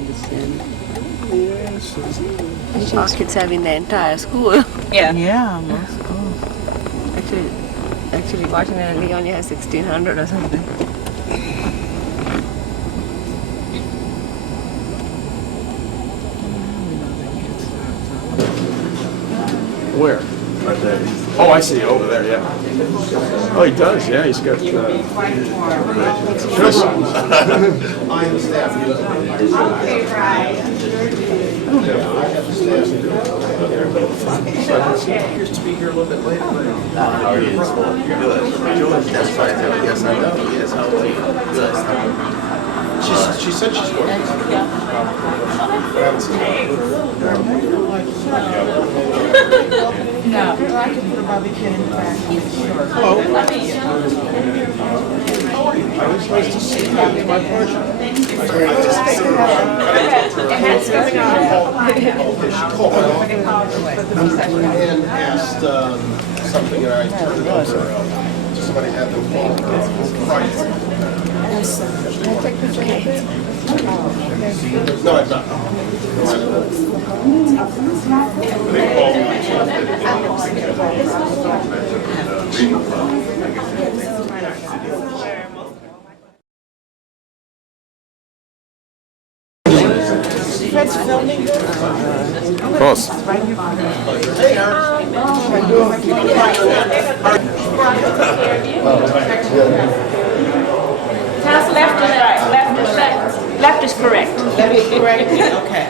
understand. Yes. Our kids having the entire school. Yeah. Yeah, most schools. Actually, Washington only has 1,600 or something. Where? Right there. Oh, I see. Over there, yeah. Oh, he does. Yeah, he's got. You would be quite warm. I am the staff. Okay, right. Here to be here a little bit later. How are you? Good. That's fine. Yes, I know. Yes, how are you? Good. She said she's going. I haven't seen her. No, I can put a barbecue in the back. Hello. How are you? It's nice to see you. It's my pleasure. And that's going on. And asked something and I turned it over to somebody had them call Bryant. No, I'm not. They called Fred's filming. Of course. Hey, Aaron. Pass left or right? Left or right? Left is correct. That is correct? Okay.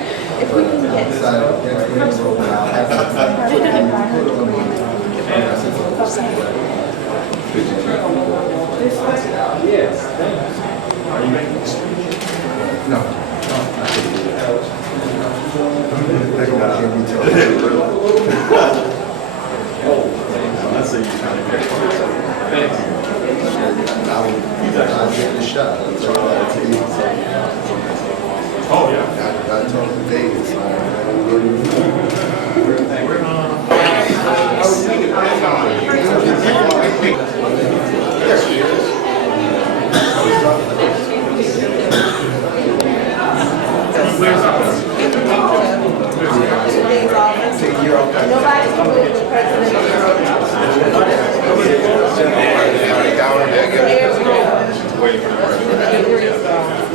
Oh, yeah. I told him Vegas.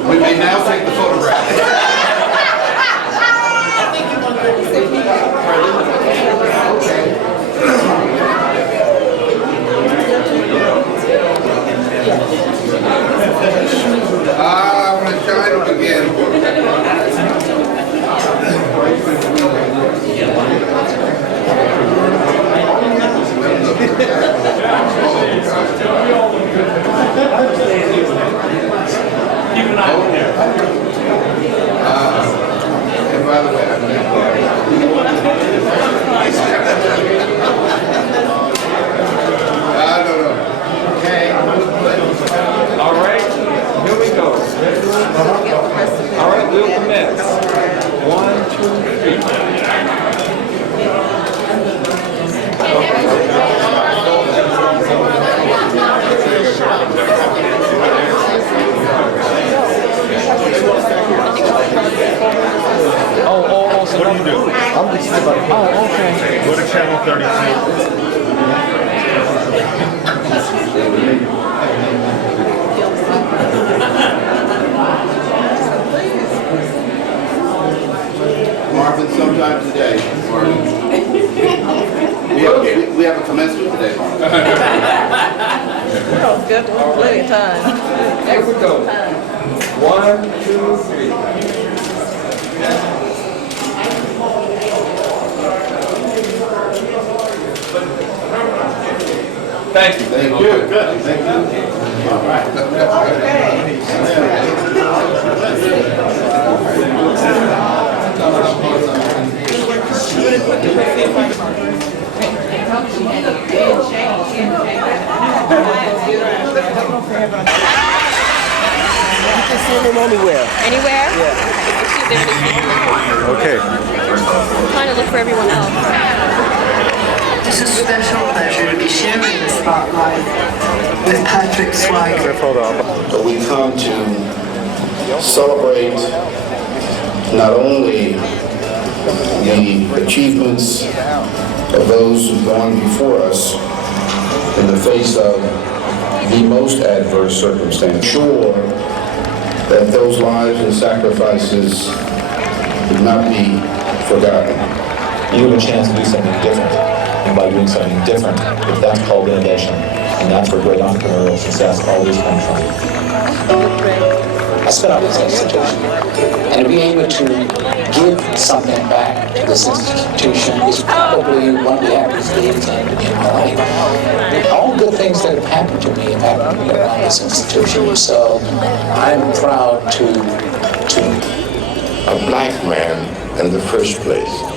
We may now take the photograph. I want to shine up again. And by the way, I don't know. All right, here we go. All right, we'll commence. 1, 2, 3. Oh, so what do you do? I'm just about. Oh, okay. Go to channel 32. Marvin, sometime today, Marvin. We have a commencement today, Marvin. That was good. Plenty of time. Here we go. 1, 2, 3. Thank you. Thank you. Good. Thank you. All right. You can send him anywhere. Anywhere? Yeah. Okay. I'm trying to look for everyone else. It's a special pleasure to be sharing the spotlight with Patrick Swigert. Hold on. But we come to celebrate not only the achievements of those who've gone before us in the face of the most adverse circumstance, sure that those lives and sacrifices would not be forgotten. You have a chance to do something different, and by doing something different, if that's called innovation, and that's where great entrepreneurial success always comes from. I spent on this institution, and to be able to give something back to this institution is probably one of the happiest days in my life. All the good things that have happened to me have happened to me around this institution, so I'm proud to A black man in the first place.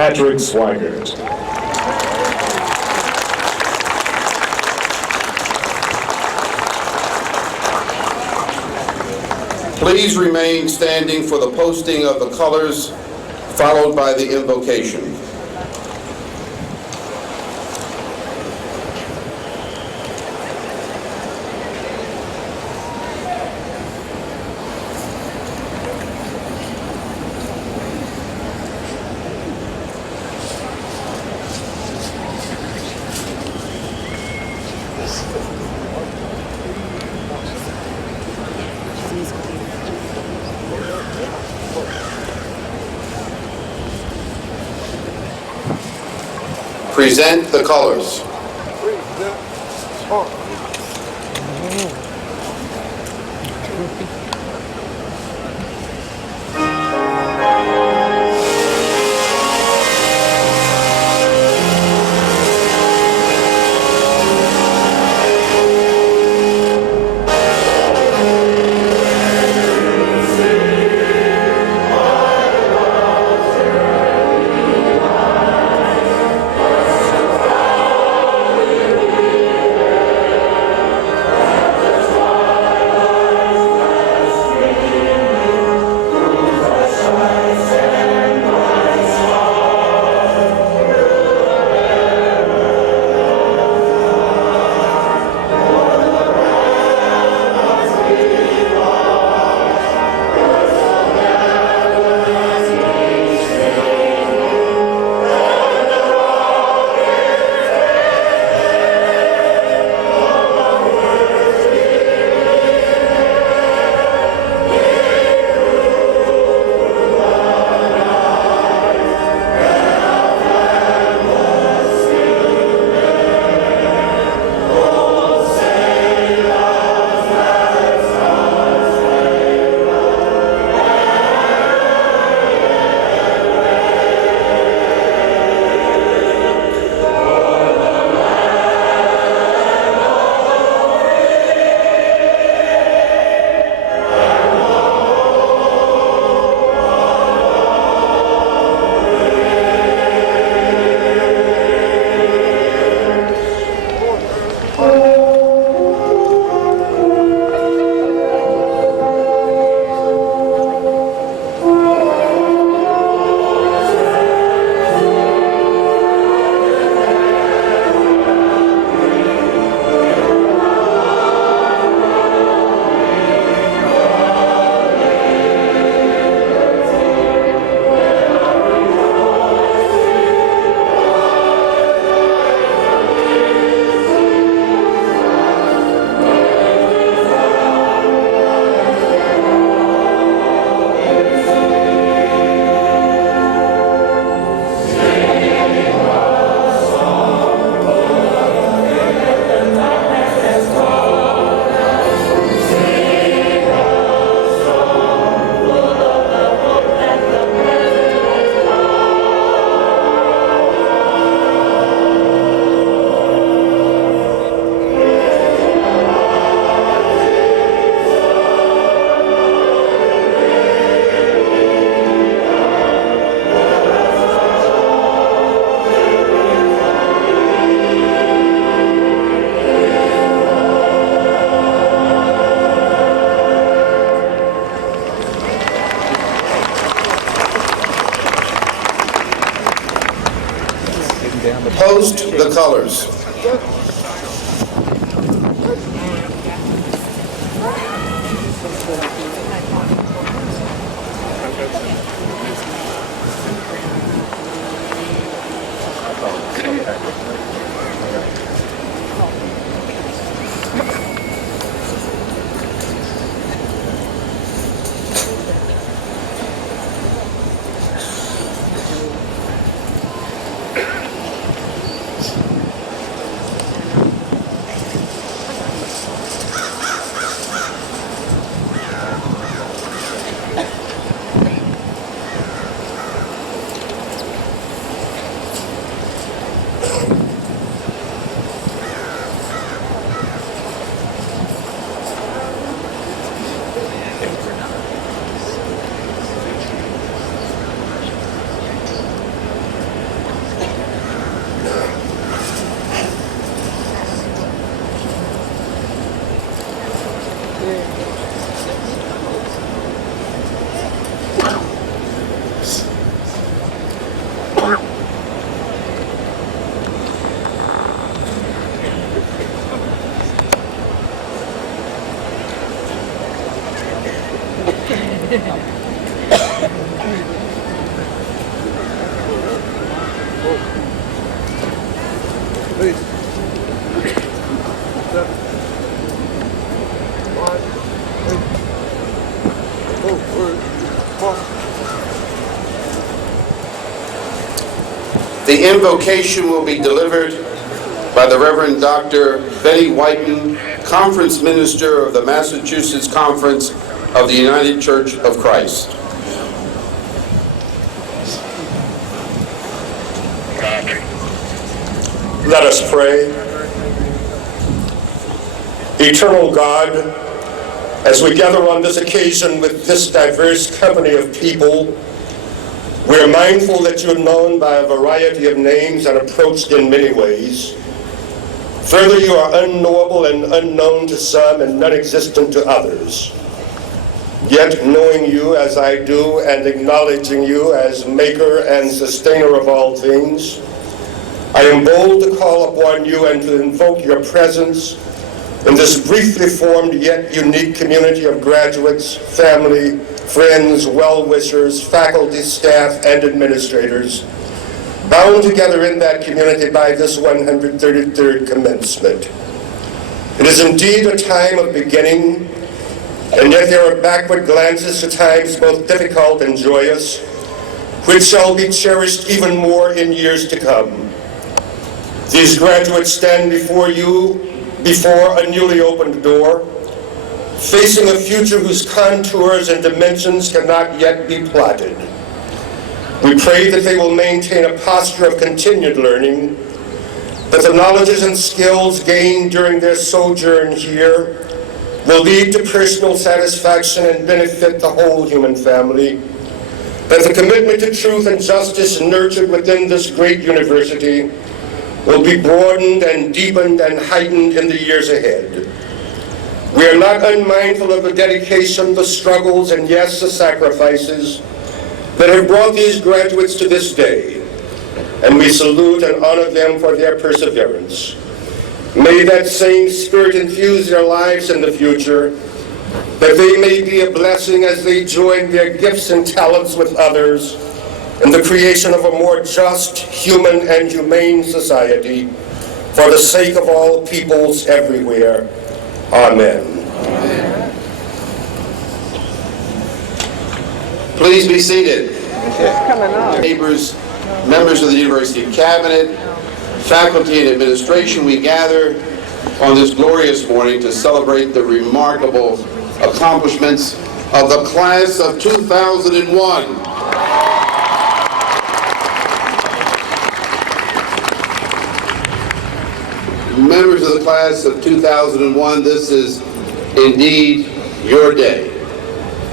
Patrick Swigert. Please remain standing for the posting of the colors, followed by the invocation. Present the colors. Post the colors. The invocation will be delivered by the Reverend Dr. Betty Whiten, Conference Minister of the Massachusetts Conference of the United Church of Christ. Let us pray. Eternal God, as we gather on this occasion with this diverse company of people, we are mindful that you are known by a variety of names and approached in many ways. Further, you are unknowable and unknown to some and non-existent to others. Yet, knowing you as I do and acknowledging you as maker and sustainer of all things, I am bold to call upon you and to invoke your presence in this briefly formed yet unique community of graduates, family, friends, well-wishers, faculty, staff, and administrators, bound together in that community by this 133rd commencement. It is indeed a time of beginning, and yet there are backward glances to times both difficult and joyous, which shall be cherished even more in years to come. These graduates stand before you, before a newly opened door, facing a future whose contours and dimensions cannot yet be plotted. We pray that they will maintain a posture of continued learning, that the knowledges and skills gained during their sojourn here will lead to personal satisfaction and benefit the whole human family, that the commitment to truth and justice nurtured within this great university will be broadened and deepened and heightened in the years ahead. We are not unmindful of the dedication, the struggles, and yes, the sacrifices that have brought these graduates to this day, and we salute and honor them for their perseverance. May that same spirit infuse their lives in the future, that they may be a blessing as they join their gifts and talents with others in the creation of a more just, human, and humane society for the sake of all peoples everywhere. Amen. Please be seated. Neighbors, members of the University Cabinet, faculty and administration, we gather on this glorious morning to celebrate the remarkable accomplishments of the class of 2001. Members of the class of 2001, this is indeed your day.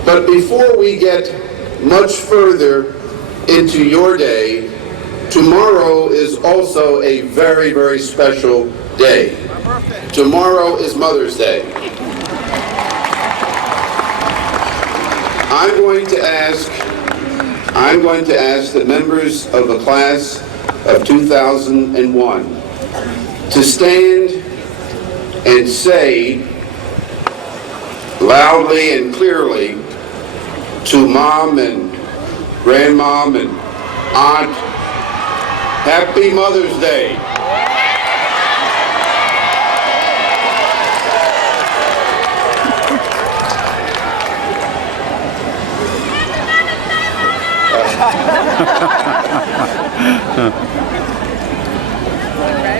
But before we get much further into your day, tomorrow is also a very, very special day. Tomorrow is Mother's Day. I'm going to ask the members of the class of 2001 to stand and say loudly and clearly to Mom and Grandmom and Aunt, Happy Mother's Day.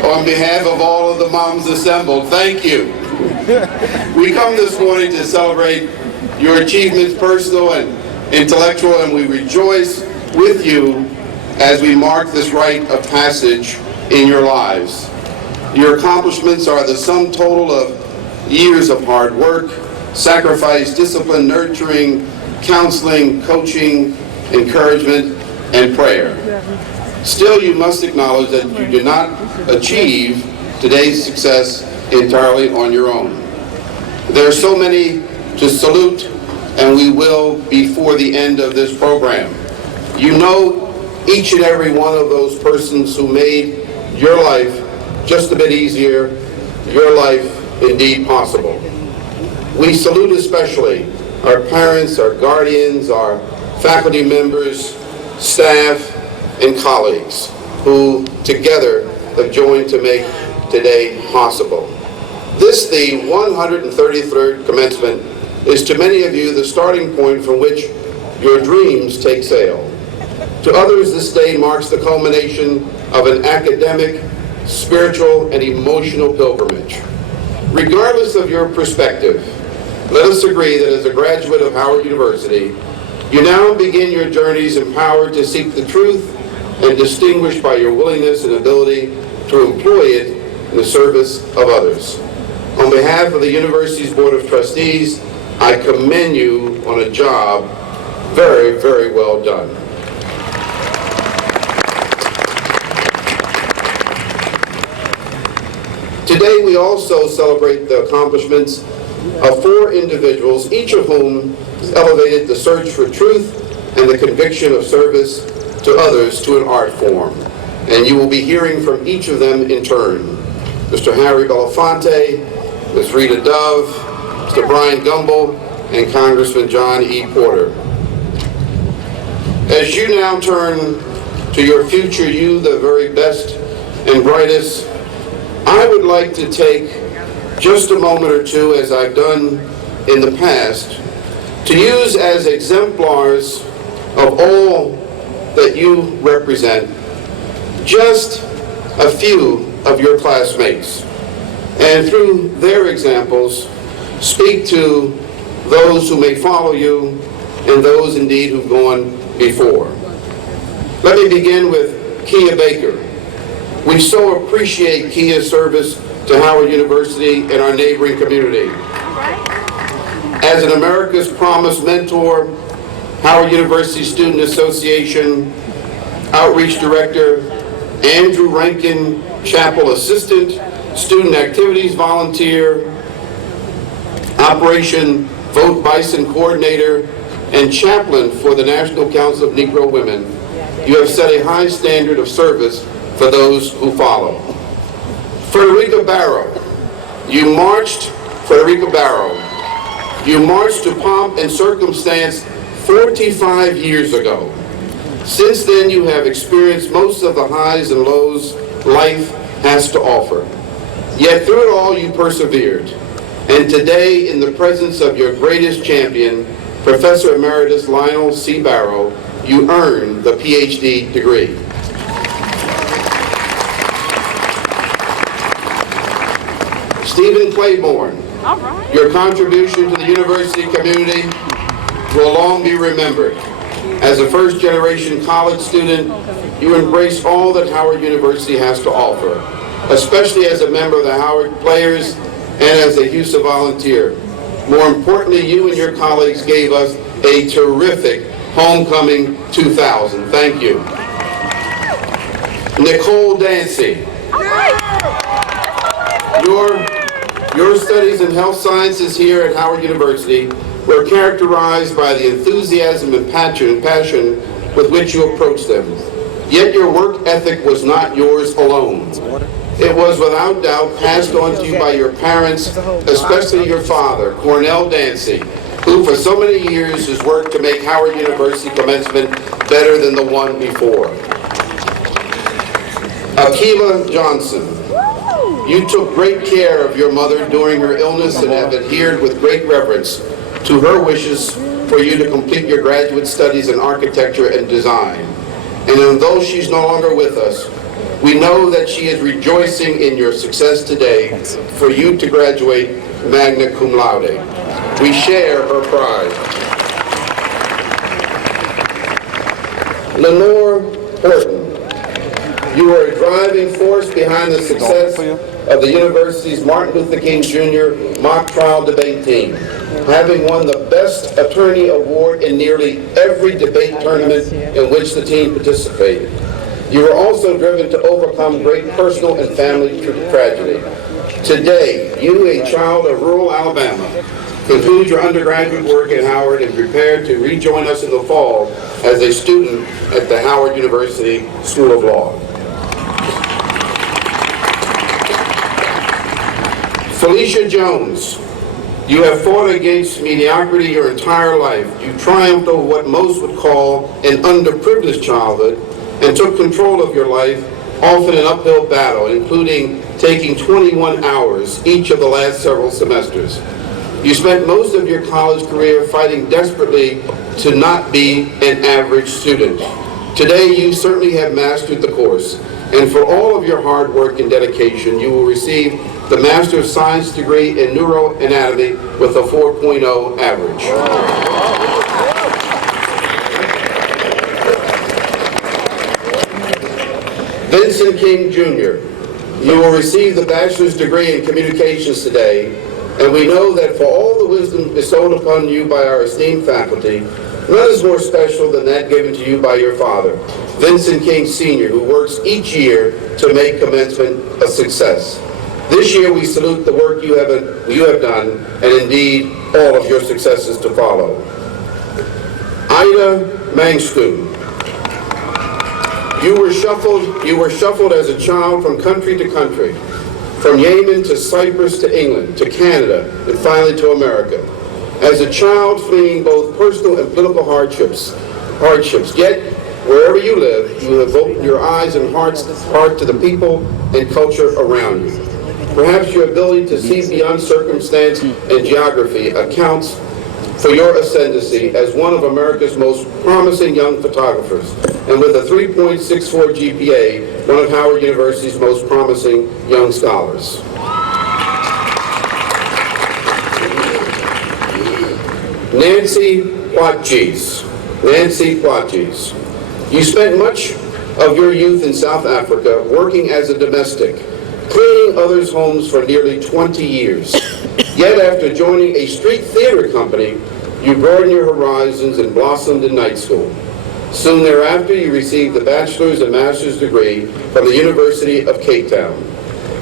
On behalf of all of the moms assembled, thank you. We come this morning to celebrate your achievements, personal and intellectual, and we rejoice with you as we mark this rite of passage in your lives. Your accomplishments are the sum total of years of hard work, sacrifice, discipline, nurturing, counseling, coaching, encouragement, and prayer. Still, you must acknowledge that you did not achieve today's success entirely on your own. There are so many to salute, and we will before the end of this program. You know each and every one of those persons who made your life just a bit easier, your life indeed possible. We salute especially our parents, our guardians, our faculty members, staff, and colleagues who together have joined to make today possible. This, the 133rd commencement, is to many of you the starting point from which your dreams take sail. To others, this day marks the culmination of an academic, spiritual, and emotional pilgrimage. Regardless of your perspective, let us agree that as a graduate of Howard University, you now begin your journeys empowered to seek the truth and distinguished by your willingness and ability to employ it in the service of others. On behalf of the university's Board of Trustees, I commend you on a job very, very well done. Today we also celebrate the accomplishments of 4 individuals, each of whom has elevated the search for truth and the conviction of service to others to an art form. And you will be hearing from each of them in turn. Mr. Harry Belafonte, Ms. Rita Dove, Mr. Bryant Gumbel, and Congressman John E. Porter. As you now turn to your future, you, the very best and brightest, I would like to take just a moment or two, as I've done in the past, to use as exemplars of all that you represent just a few of your classmates, and through their examples speak to those who may follow you and those indeed who've gone before. Let me begin with Kia Baker. We so appreciate Kia's service to Howard University and our neighboring community. As an America's Promise mentor, Howard University Student Association Outreach Director, Andrew Rankin Chapel Assistant, Student Activities Volunteer, Operation Vote Bison Coordinator, and Chaplain for the National Council of Negro Women, you have set a high standard of service for those who follow. Frederica Barrow, you marched to pomp and circumstance 45 years ago. Since then, you have experienced most of the highs and lows life has to offer. Yet through it all, you persevered. And today, in the presence of your greatest champion, Professor Emeritus Lionel C. Barrow, you earned the PhD degree. Stephen Claiborne, your contribution to the university community will long be remembered. As a first-generation college student, you embrace all that Howard University has to offer, especially as a member of the Howard Players and as a HUSA volunteer. More importantly, you and your colleagues gave us a terrific Homecoming 2000. Thank you. Nicole Dancy. Your studies in health sciences here at Howard University were characterized by the enthusiasm and passion with which you approached them. Yet your work ethic was not yours alone. It was without doubt passed on to you by your parents, especially your father, Cornell Dancy, who for so many years has worked to make Howard University commencement better than the one before. Akiva Johnson, you took great care of your mother during her illness and have adhered with great reverence to her wishes for you to complete your graduate studies in architecture and design. And although she's no longer with us, we know that she is rejoicing in your success today for you to graduate magna cum laude. We share her pride. Lenore Horton, you are a driving force behind the success of the university's Martin Luther King Jr. mock trial debate team, having won the Best Attorney Award in nearly every debate tournament in which the team participated. You were also driven to overcome great personal and family tragedy. Today, you, a child of rural Alabama, conclude your undergraduate work at Howard and prepare to rejoin us in the fall as a student at the Howard University School of Law. Felicia Jones, you have fought against mediocrity your entire life. You triumphed over what most would call an underprivileged childhood and took control of your life, often an uphill battle, including taking 21 hours each of the last several semesters. You spent most of your college career fighting desperately to not be an average student. Today, you certainly have mastered the course, And for all of your hard work and dedication, you will receive the Master of Science degree in Neuroanatomy with a 4.0 average. Vincent King Jr., you will receive the bachelor's degree in communications today, and we know that for all the wisdom bestowed upon you by our esteemed faculty, none is more special than that given to you by your father, Vincent King Sr., who works each year to make commencement a success. This year we salute the work you have done, and indeed all of your successes to follow. Ida Mangstu, you were shuffled as a child from country to country, from Yemen to Cyprus to England to Canada, and finally to America. As a child fleeing both personal and political hardships, yet wherever you live, you have opened your eyes and heart to the people and culture around you. Perhaps your ability to see beyond circumstance and geography accounts for your ascendancy as one of America's most promising young photographers, and with a 3.64 GPA, one of Howard University's most promising young scholars. Nancy Platjes. You spent much of your youth in South Africa working as a domestic, cleaning others' homes for nearly 20 years. Yet after joining a street theater company, you broadened your horizons and blossomed in night school. Soon thereafter, you received the bachelor's and master's degree from the University of Cape Town.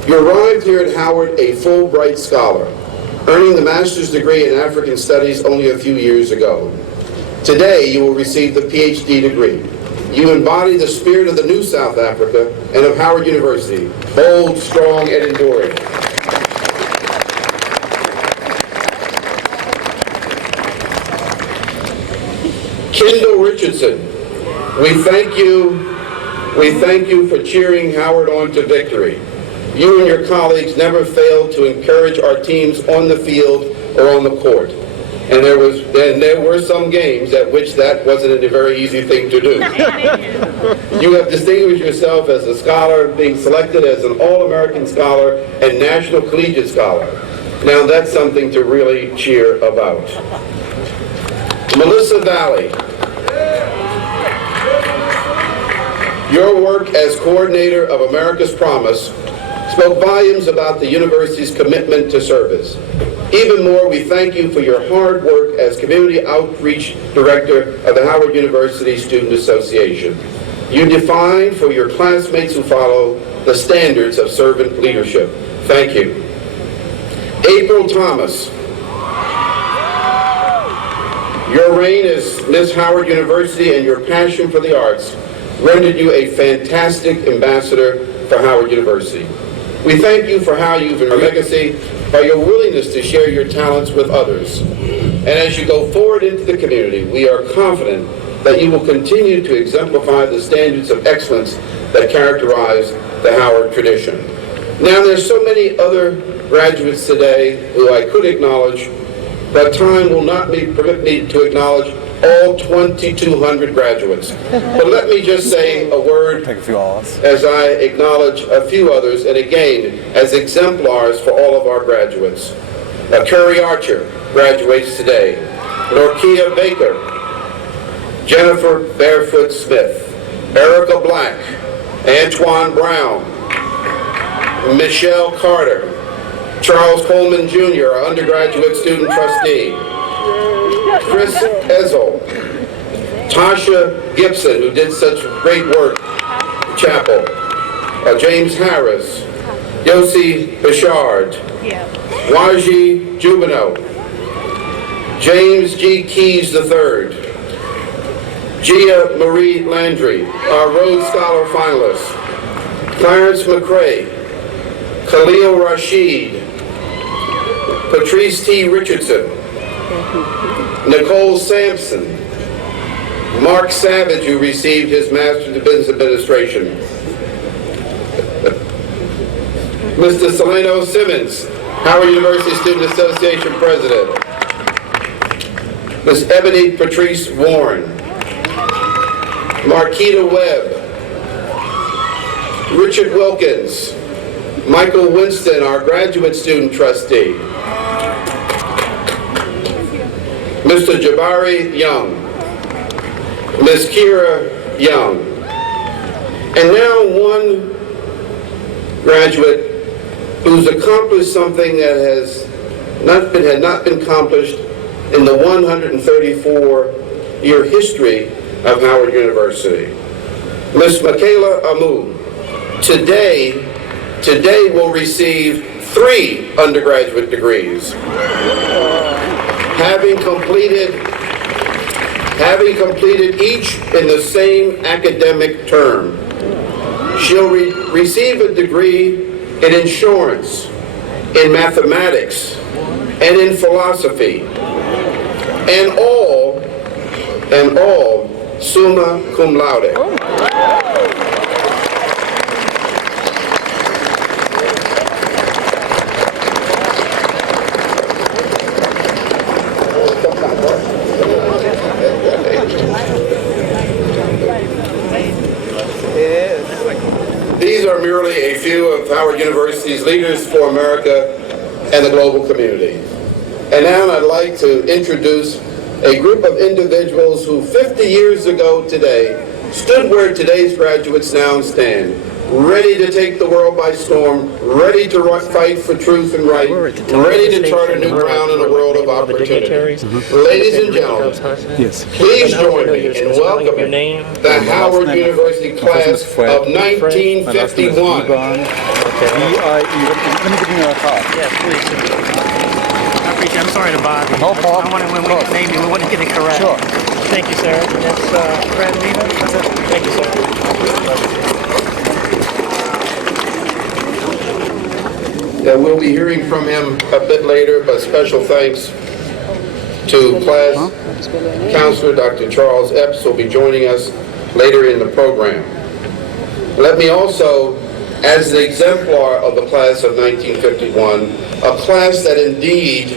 You arrived here at Howard a Fulbright scholar, earning the master's degree in African Studies only a few years ago. Today, you will receive the PhD degree. You embody the spirit of the new South Africa and of Howard University, bold, strong, and enduring. Kendall Richardson, we thank you for cheering Howard on to victory. You and your colleagues never failed to encourage our teams on the field or on the court. And there were some games at which that wasn't a very easy thing to do. You have distinguished yourself as a scholar, being selected as an All-American Scholar and National Collegiate Scholar. Now that's something to really cheer about. Melissa Valley, your work as coordinator of America's Promise spoke volumes about the university's commitment to service. Even more, we thank you for your hard work as Community Outreach Director of the Howard University Student Association. You define for your classmates who follow the standards of servant leadership. Thank you. April Thomas, your reign as Miss Howard University and your passion for the arts rendered you a fantastic ambassador for Howard University. We thank you for how you've earned your legacy by your willingness to share your talents with others. And as you go forward into the community, we are confident that you will continue to exemplify the standards of excellence that characterize the Howard tradition. Now, there's so many other graduates today who I could acknowledge, but time will not permit me to acknowledge all 2,200 graduates. But let me just say a word as I acknowledge a few others, and again, as exemplars for all of our graduates. Curry Archer graduates today. Norkia Baker, Jennifer Barefoot Smith, Erica Black, Antoine Brown, Michelle Carter, Charles Coleman Jr., our undergraduate student trustee, Chris Ezel, Tasha Gibson, who did such great work at Chapel, James Harris, Yossi Bishard, Waji Jubino, James G. Keys III, Gia Marie Landry, our Rhodes Scholar finalist, Clarence McCrae, Khalil Rashid, Patrice T. Richardson, Nicole Sampson, Mark Savage, who received his Master's of Business Administration, Mr. Solano Simmons, Howard University Student Association President, Ms. Ebony Patrice Warren, Marquita Webb, Richard Wilkins, Michael Winston, our graduate student trustee, Mr. Jabari Young, Ms. Kira Young, and now one graduate who's accomplished something that had not been accomplished in the 134-year history of Howard University. Ms. Michaela Amu, today will receive 3 undergraduate degrees. Having completed each in the same academic term. She'll receive a degree in insurance, in mathematics, and in philosophy, and all summa cum laude. These are merely a few of Howard University's Leaders for America and the global community. And now I'd like to introduce a group of individuals who 50 years ago today stood where today's graduates now stand, ready to take the world by storm, ready to fight for truth and right, ready to chart a new ground in a world of opportunity. Ladies and gentlemen, please join me in welcoming the Howard University class of 1951. Let me give you a call. Yes, please. I appreciate it. I'm sorry to bother you. No problem. I want to, when we name you, we want to get it correct. Sure. Thank you, sir. That's Fred Rita. Thank you, sir. We'll be hearing from him a bit later, but special thanks to class counselor Dr. Charles Epps, who will be joining us later in the program. Let me also, as the exemplar of the class of 1951, a class that indeed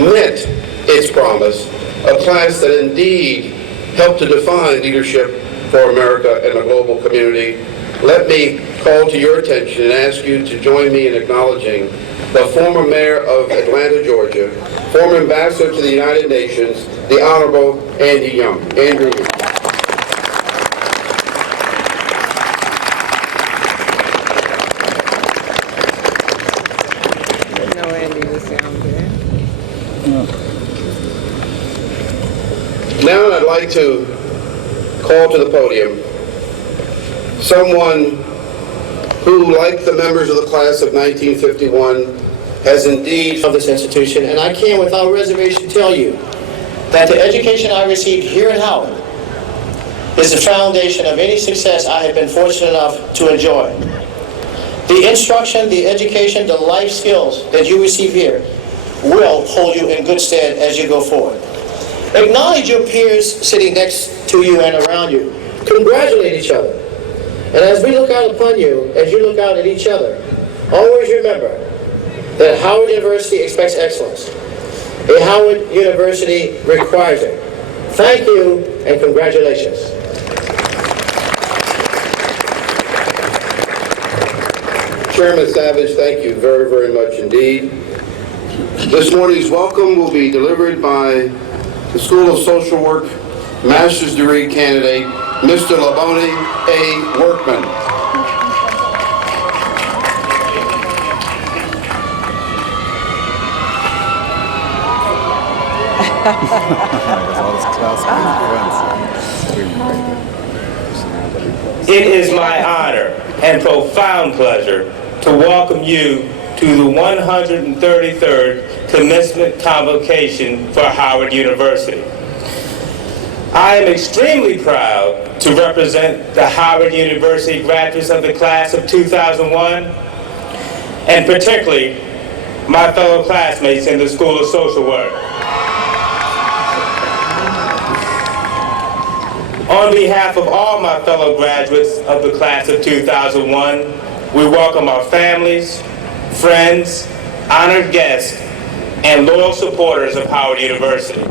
met its promise, a class that indeed helped to define leadership for America and the global community, let me call to your attention and ask you to join me in acknowledging the former mayor of Atlanta, Georgia, former ambassador to the United Nations, the Honorable Andy Young. Andrew. No, Andy was down there. Now I'd like to call to the podium someone who, like the members of the class of 1951, has indeed of this institution, and I can without reservation tell you that the education I received here at Howard is the foundation of any success I have been fortunate enough to enjoy. The instruction, the education, the life skills that you receive here will hold you in good stead as you go forward. Acknowledge your peers sitting next to you and around you. Congratulate each other. And as we look out upon you, as you look out at each other, always remember that Howard University expects excellence. A Howard University requires it. Thank you and congratulations. Chairman Savage, thank you very, very much indeed. This morning's welcome will be delivered by the School of Social Work Master's Degree candidate, Mr. Laboni A. Workman. It is my honor and profound pleasure to welcome you to the 133rd Commencement Convocation for Howard University. I am extremely proud to represent the Howard University graduates of the class of 2001, and particularly my fellow classmates in the School of Social Work. On behalf of all my fellow graduates of the class of 2001, we welcome our families, friends, honored guests, and loyal supporters of Howard University.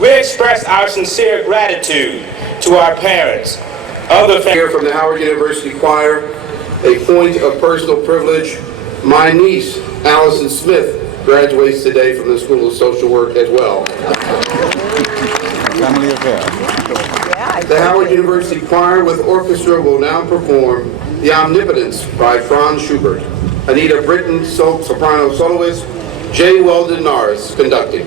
We express our sincere gratitude to our parents, Other Here from the Howard University Choir, a point of personal privilege. My niece, Allison Smith, graduates today from the School of Social Work as well. Family affair. The Howard University Choir with orchestra will now perform The Omnipotence by Franz Schubert. Anita Britton, soprano soloist, J. Weldon Norris conducting.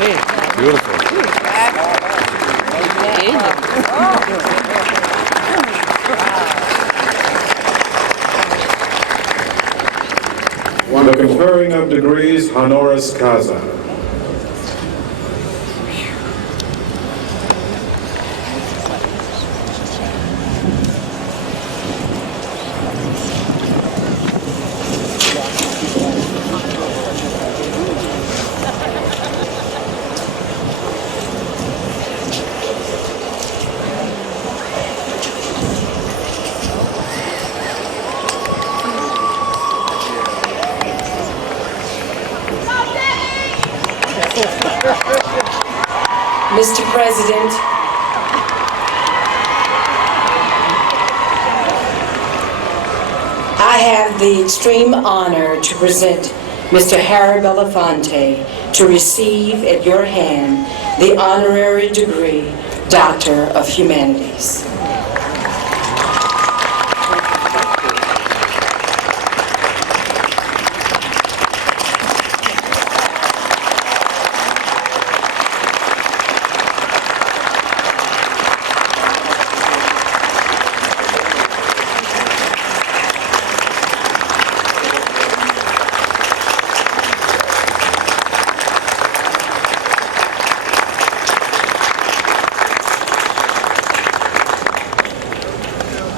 Beautiful. The conferring of degrees honoris causa. Mr. President, I have the extreme honor to present Mr. Harry Belafonte to receive at your hand the honorary degree Doctor of Humanities.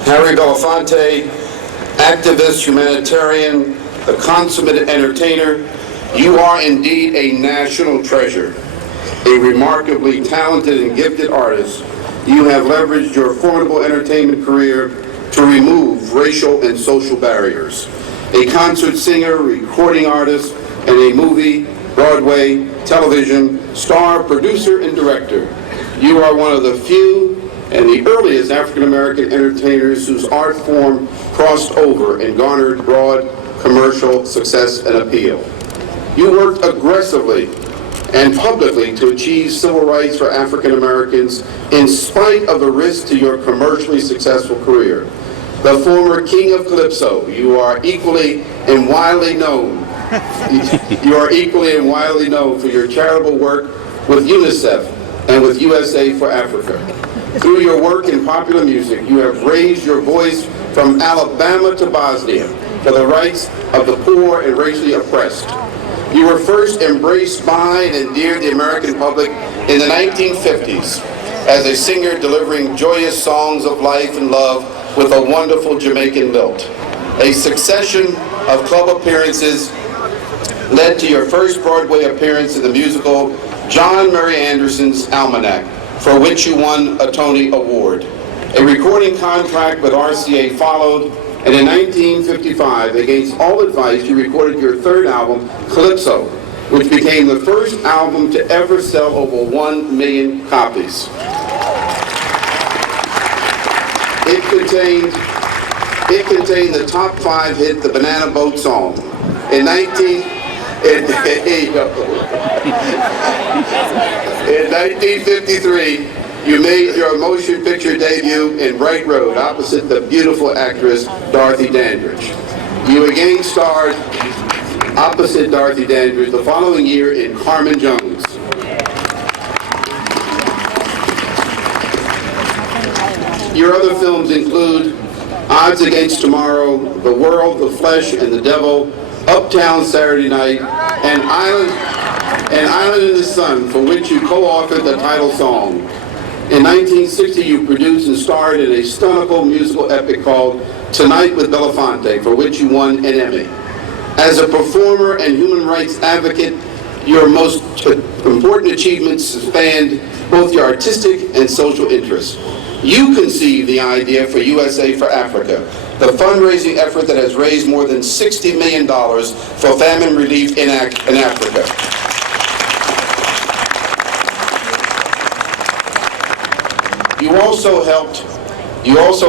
Harry Belafonte, activist, humanitarian, a consummate entertainer, you are indeed a national treasure. A remarkably talented and gifted artist, you have leveraged your formidable entertainment career to remove racial and social barriers. A concert singer, recording artist, and a movie, Broadway, television, star, producer, and director. You are one of the few and the earliest African-American entertainers whose art form crossed over and garnered broad commercial success and appeal. You worked aggressively and publicly to achieve civil rights for African-Americans in spite of the risk to your commercially successful career. The former King of Calypso, you are equally and widely known. You are equally and widely known for your charitable work with UNICEF and with USA for Africa. Through your work in popular music, you have raised your voice from Alabama to Bosnia for the rights of the poor and racially oppressed. You were first embraced by and endeared the American public in the 1950s as a singer delivering joyous songs of life and love with a wonderful Jamaican lilt. A succession of club appearances led to your first Broadway appearance in the musical John Murray Anderson's Almanac, for which you won a Tony Award. A recording contract with RCA followed, and in 1955, against all advice, you recorded your third album, Calypso, which became the first album to ever sell over 1 million copies. It contained the top 5 hit, the Banana Boat Song. In 1953, you made your motion picture debut in Bright Road, opposite the beautiful actress Dorothy Dandridge. You again starred opposite Dorothy Dandridge the following year in Carmen Jones. Your other films include Odds Against Tomorrow, The World, The Flesh, and the Devil, Uptown Saturday Night, and Island in the Sun, for which you co-authored the title song. In 1960, you produced and starred in a stomachal musical epic called Tonight with Belafonte, for which you won an Emmy. As a performer and human rights advocate, your most important achievements spanned both your artistic and social interests. You conceived the idea for USA for Africa, the fundraising effort that has raised more than $60 million for famine relief in Africa. You also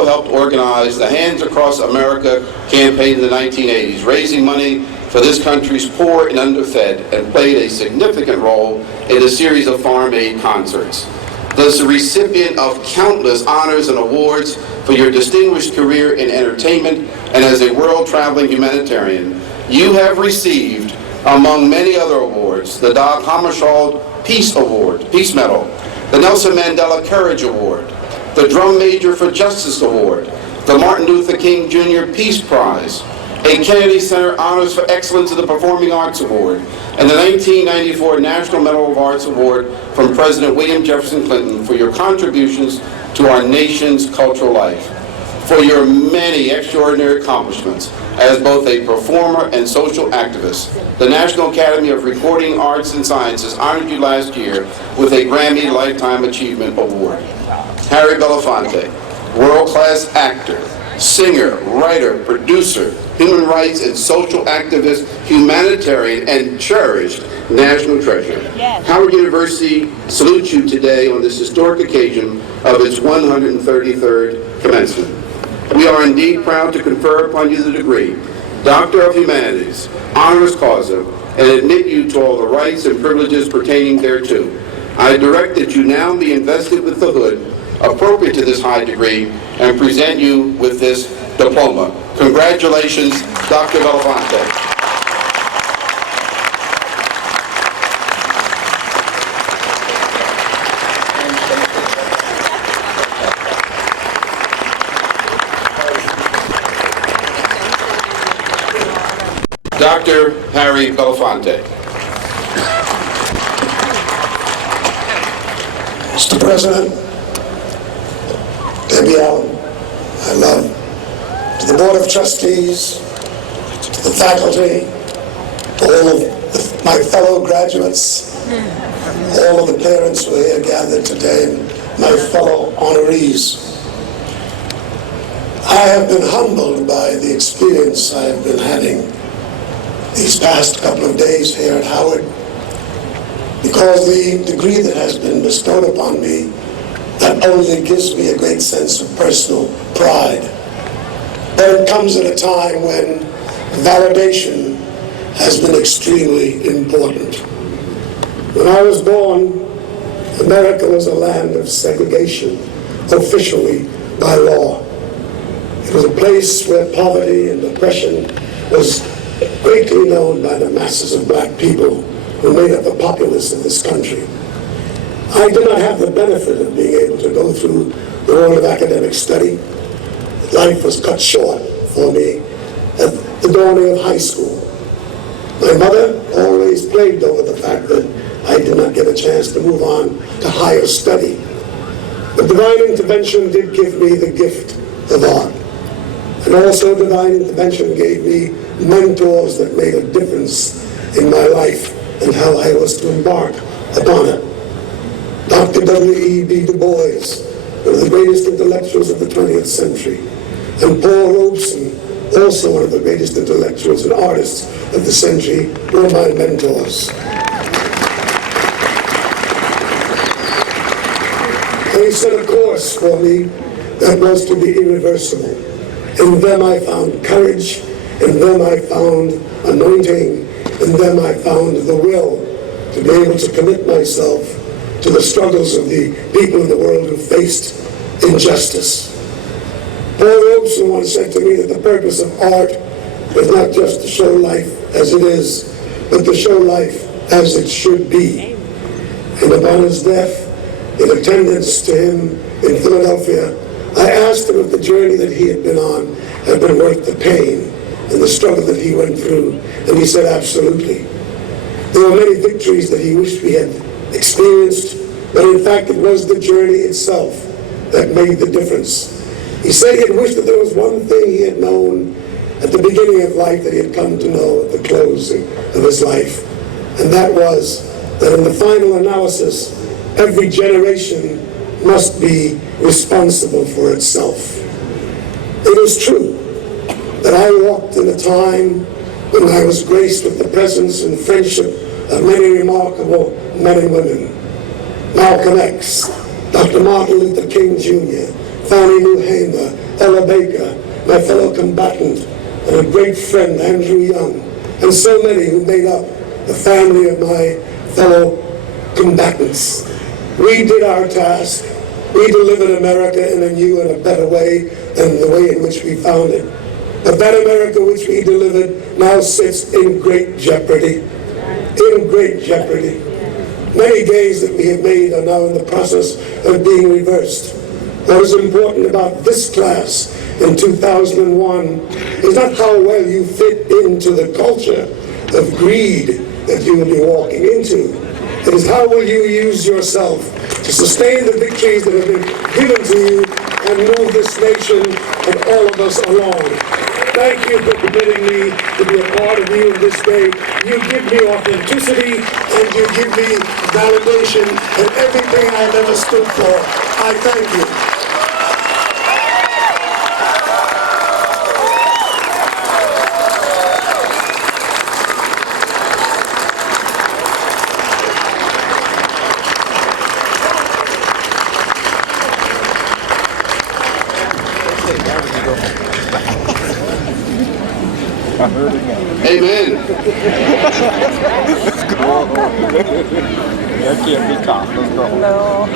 helped organize the Hands Across America campaign in the 1980s, raising money for this country's poor and underfed, and played a significant role in a series of farm aid concerts. Thus, the recipient of countless honors and awards for your distinguished career in entertainment and as a world-traveling humanitarian, you have received Among many other awards, the Dag Hammarskjöld Peace Award, Peace Medal, the Nelson Mandela Courage Award, the Drum Major for Justice Award, the Martin Luther King Jr. Peace Prize, a Kennedy Center Honors for Excellence in the Performing Arts Award, and the 1994 National Medal of Arts Award from President William Jefferson Clinton for your contributions to our nation's cultural life. For your many extraordinary accomplishments as both a performer and social activist, the National Academy of Recording Arts and Sciences honored you last year with a Grammy Lifetime Achievement Award. Harry Belafonte, world-class actor, singer, writer, producer, human rights and social activist, humanitarian, and cherished national treasure. Yes. Howard University salutes you today on this historic occasion of its 133rd commencement. We are indeed proud to confer upon you the degree, Doctor of Humanities, honoris causa, and admit you to all the rights and privileges pertaining thereto. I direct that you now be invested with the hood appropriate to this high degree and present you with this diploma. Congratulations, Dr. Belafonte. Dr. Harry Belafonte. Mr. President, Debbie Allen, I love, to the Board of Trustees, to the faculty, to all of my fellow graduates, all of the parents who are here gathered today, and my fellow honorees. I have been humbled by the experience I have been having these past couple of days here at Howard, because the degree that has been bestowed upon me not only gives me a great sense of personal pride, but it comes at a time when validation has been extremely important. When I was born, America was a land of segregation, officially by law. It was a place where poverty and oppression was greatly known by the masses of black people who made up the populace of this country. I did not have the benefit of being able to go through the world of academic study. Life was cut short for me at the dawning of high school. My mother always plagued over the fact that I did not get a chance to move on to higher study. But divine intervention did give me the gift of art. And also divine intervention gave me mentors that made a difference in my life and how I was to embark upon it. Dr. W.E.B. Du Bois, one of the greatest intellectuals of the 20th century, and Paul Robeson, also one of the greatest intellectuals and artists of the century, were my mentors. They set a course for me that was to be irreversible. In them I found courage, in them I found anointing, in them I found the will to be able to commit myself to the struggles of the people in the world who faced injustice. Paul Robeson once said to me that the purpose of art is not just to show life as it is, but to show life as it should be. And upon his death, in attendance to him in Philadelphia, I asked him if the journey that he had been on had been worth the pain and the struggle that he went through, and he said absolutely. There were many victories that he wished we had experienced, but in fact it was the journey itself that made the difference. He said he had wished that there was one thing he had known at the beginning of life that he had come to know at the close of his life, and that was that in the final analysis, every generation must be responsible for itself. It is true that I walked in a time when I was graced with the presence and friendship of many remarkable men and women. Malcolm X, Dr. Martin Luther King Jr., Fannie Lou Hamer, Ella Baker, my fellow combatant, and a great friend, Andrew Young, and so many who made up the family of my fellow combatants. We did our task. We delivered America in a new and a better way than the way in which we found it. But that America which we delivered now sits in great jeopardy. In great jeopardy. Many gains that we have made are now in the process of being reversed. What is important about this class in 2001 is not how well you fit into the culture of greed that you will be walking into. It is how will you use yourself to sustain the victories that have been given to you and move this nation and all of us along. Thank you for permitting me to be a part of you in this day. You give me authenticity and you give me validation in everything I've ever stood for. I thank you. Amen. That can't be tough. Let's go. No, he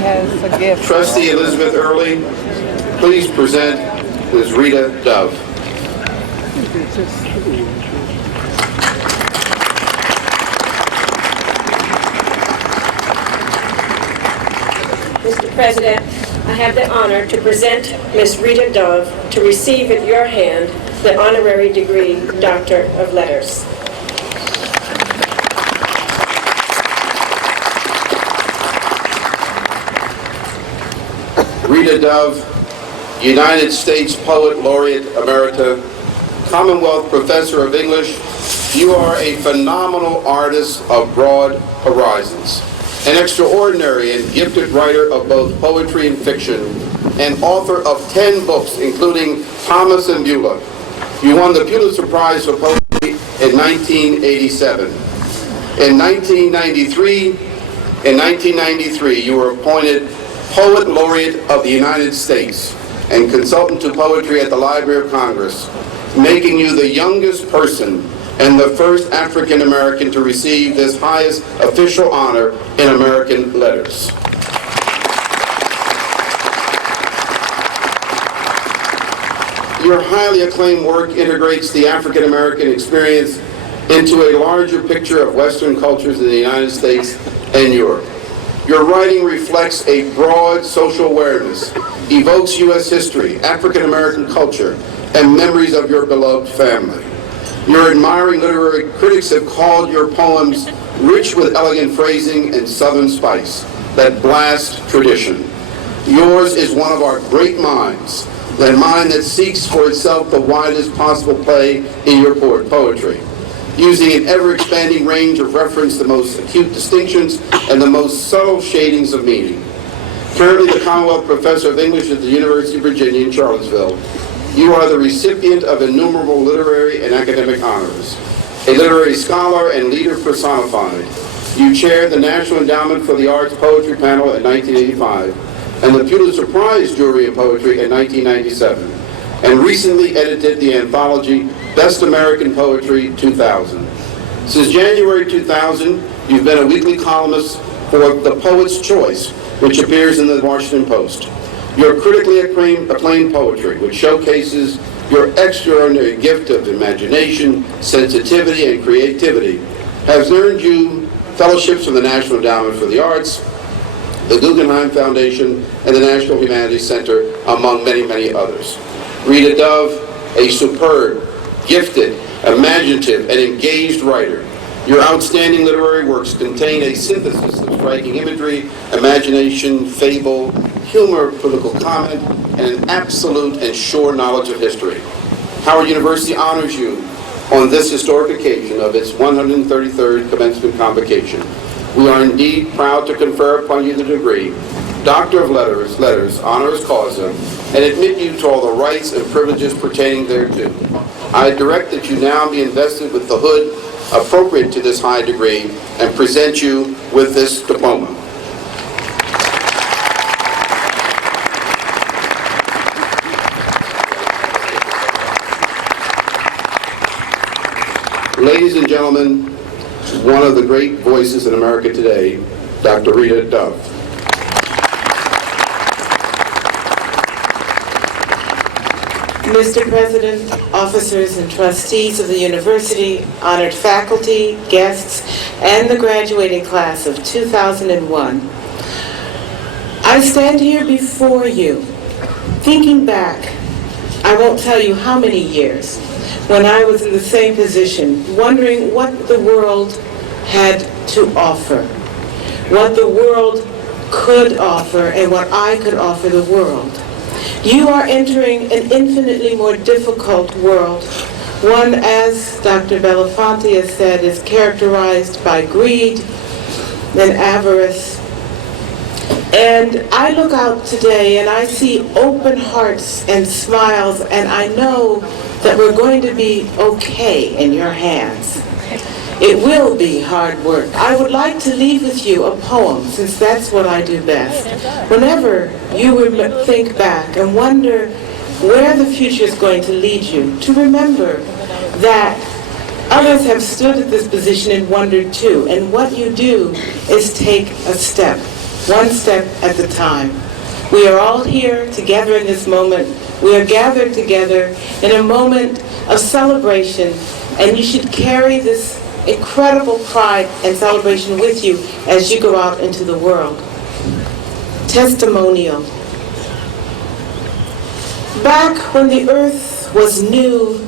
has a gift. Trustee Elizabeth Early, please present Ms. Rita Dove. Mr. President, I have the honor to present Ms. Rita Dove to receive at your hand the honorary degree Doctor of Letters. Rita Dove, United States Poet Laureate Emerita, Commonwealth Professor of English, you are a phenomenal artist of broad horizons, an extraordinary and gifted writer of both poetry and fiction, and author of 10 books, including Thomas and Beulah. You won the Pulitzer Prize for Poetry in 1987. In 1993, you were appointed Poet Laureate of the United States and Consultant to Poetry at the Library of Congress, making you the youngest person and the first African American to receive this highest official honor in American letters. Your highly acclaimed work integrates the African American experience into a larger picture of Western cultures in the United States and Europe. Your writing reflects a broad social awareness, evokes U.S. history, African American culture, and memories of your beloved family. Your admiring literary critics have called your poems rich with elegant phrasing and Southern spice that blast tradition. Yours is one of our great minds, a mind that seeks for itself the widest possible play in your poetry, using an ever-expanding range of reference the most acute distinctions and the most subtle shadings of meaning. Currently the Commonwealth Professor of English at the University of Virginia in Charlottesville, you are the recipient of innumerable literary and academic honors, a literary scholar and leader personified. You chaired the National Endowment for the Arts Poetry Panel in 1985 and the Pulitzer Prize Jury in Poetry in 1997, and recently edited the anthology Best American Poetry 2000. Since January 2000, you've been a weekly columnist for The Poet's Choice, which appears in the Washington Post. Your critically acclaimed poetry, which showcases your extraordinary gift of imagination, sensitivity, and creativity, has earned you fellowships from the National Endowment for the Arts, the Guggenheim Foundation, and the National Humanities Center, among many, many others. Rita Dove, a superb, gifted, imaginative, and engaged writer. Your outstanding literary works contain a synthesis of striking imagery, imagination, fable, humor, political comment, and an absolute and sure knowledge of history. Howard University honors you on this historic occasion of its 133rd commencement convocation. We are indeed proud to confer upon you the degree, Doctor of Letters, honoris causa, and admit you to all the rights and privileges pertaining thereto. I direct that you now be invested with the hood appropriate to this high degree and present you with this diploma. Ladies and gentlemen, one of the great voices in America today, Dr. Rita Dove. Mr. President, officers and trustees of the university, honored faculty, guests, and the graduating class of 2001. I stand here before you, thinking back, I won't tell you how many years, when I was in the same position, wondering what the world had to offer, what the world could offer, and what I could offer the world. You are entering an infinitely more difficult world, one, as Dr. Belafonte has said, is characterized by greed and avarice. And I look out today and I see open hearts and smiles, and I know that we're going to be okay in your hands. It will be hard work. I would like to leave with you a poem, since that's what I do best. Whenever you would think back and wonder where the future is going to lead you, to remember that others have stood at this position and wondered too, and what you do is take a step, one step at a time. We are all here together in this moment. We are gathered together in a moment of celebration, and you should carry this incredible pride and celebration with you as you go out into the world. Testimonial. Back when the earth was new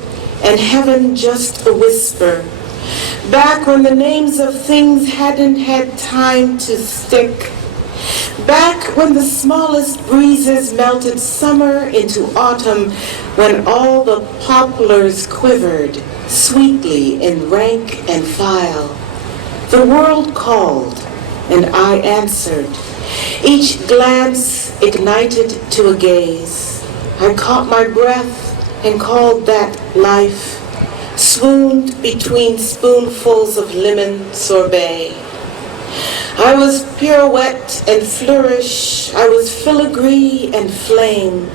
and heaven just a whisper, back when the names of things hadn't had time to stick, back when the smallest breezes melted summer into autumn, when all the poplars quivered sweetly in rank and file, the world called and I answered. Each glance ignited to a gaze. I caught my breath and called that life, swooned between spoonfuls of lemon sorbet. I was pirouette and flourish, I was filigree and flame.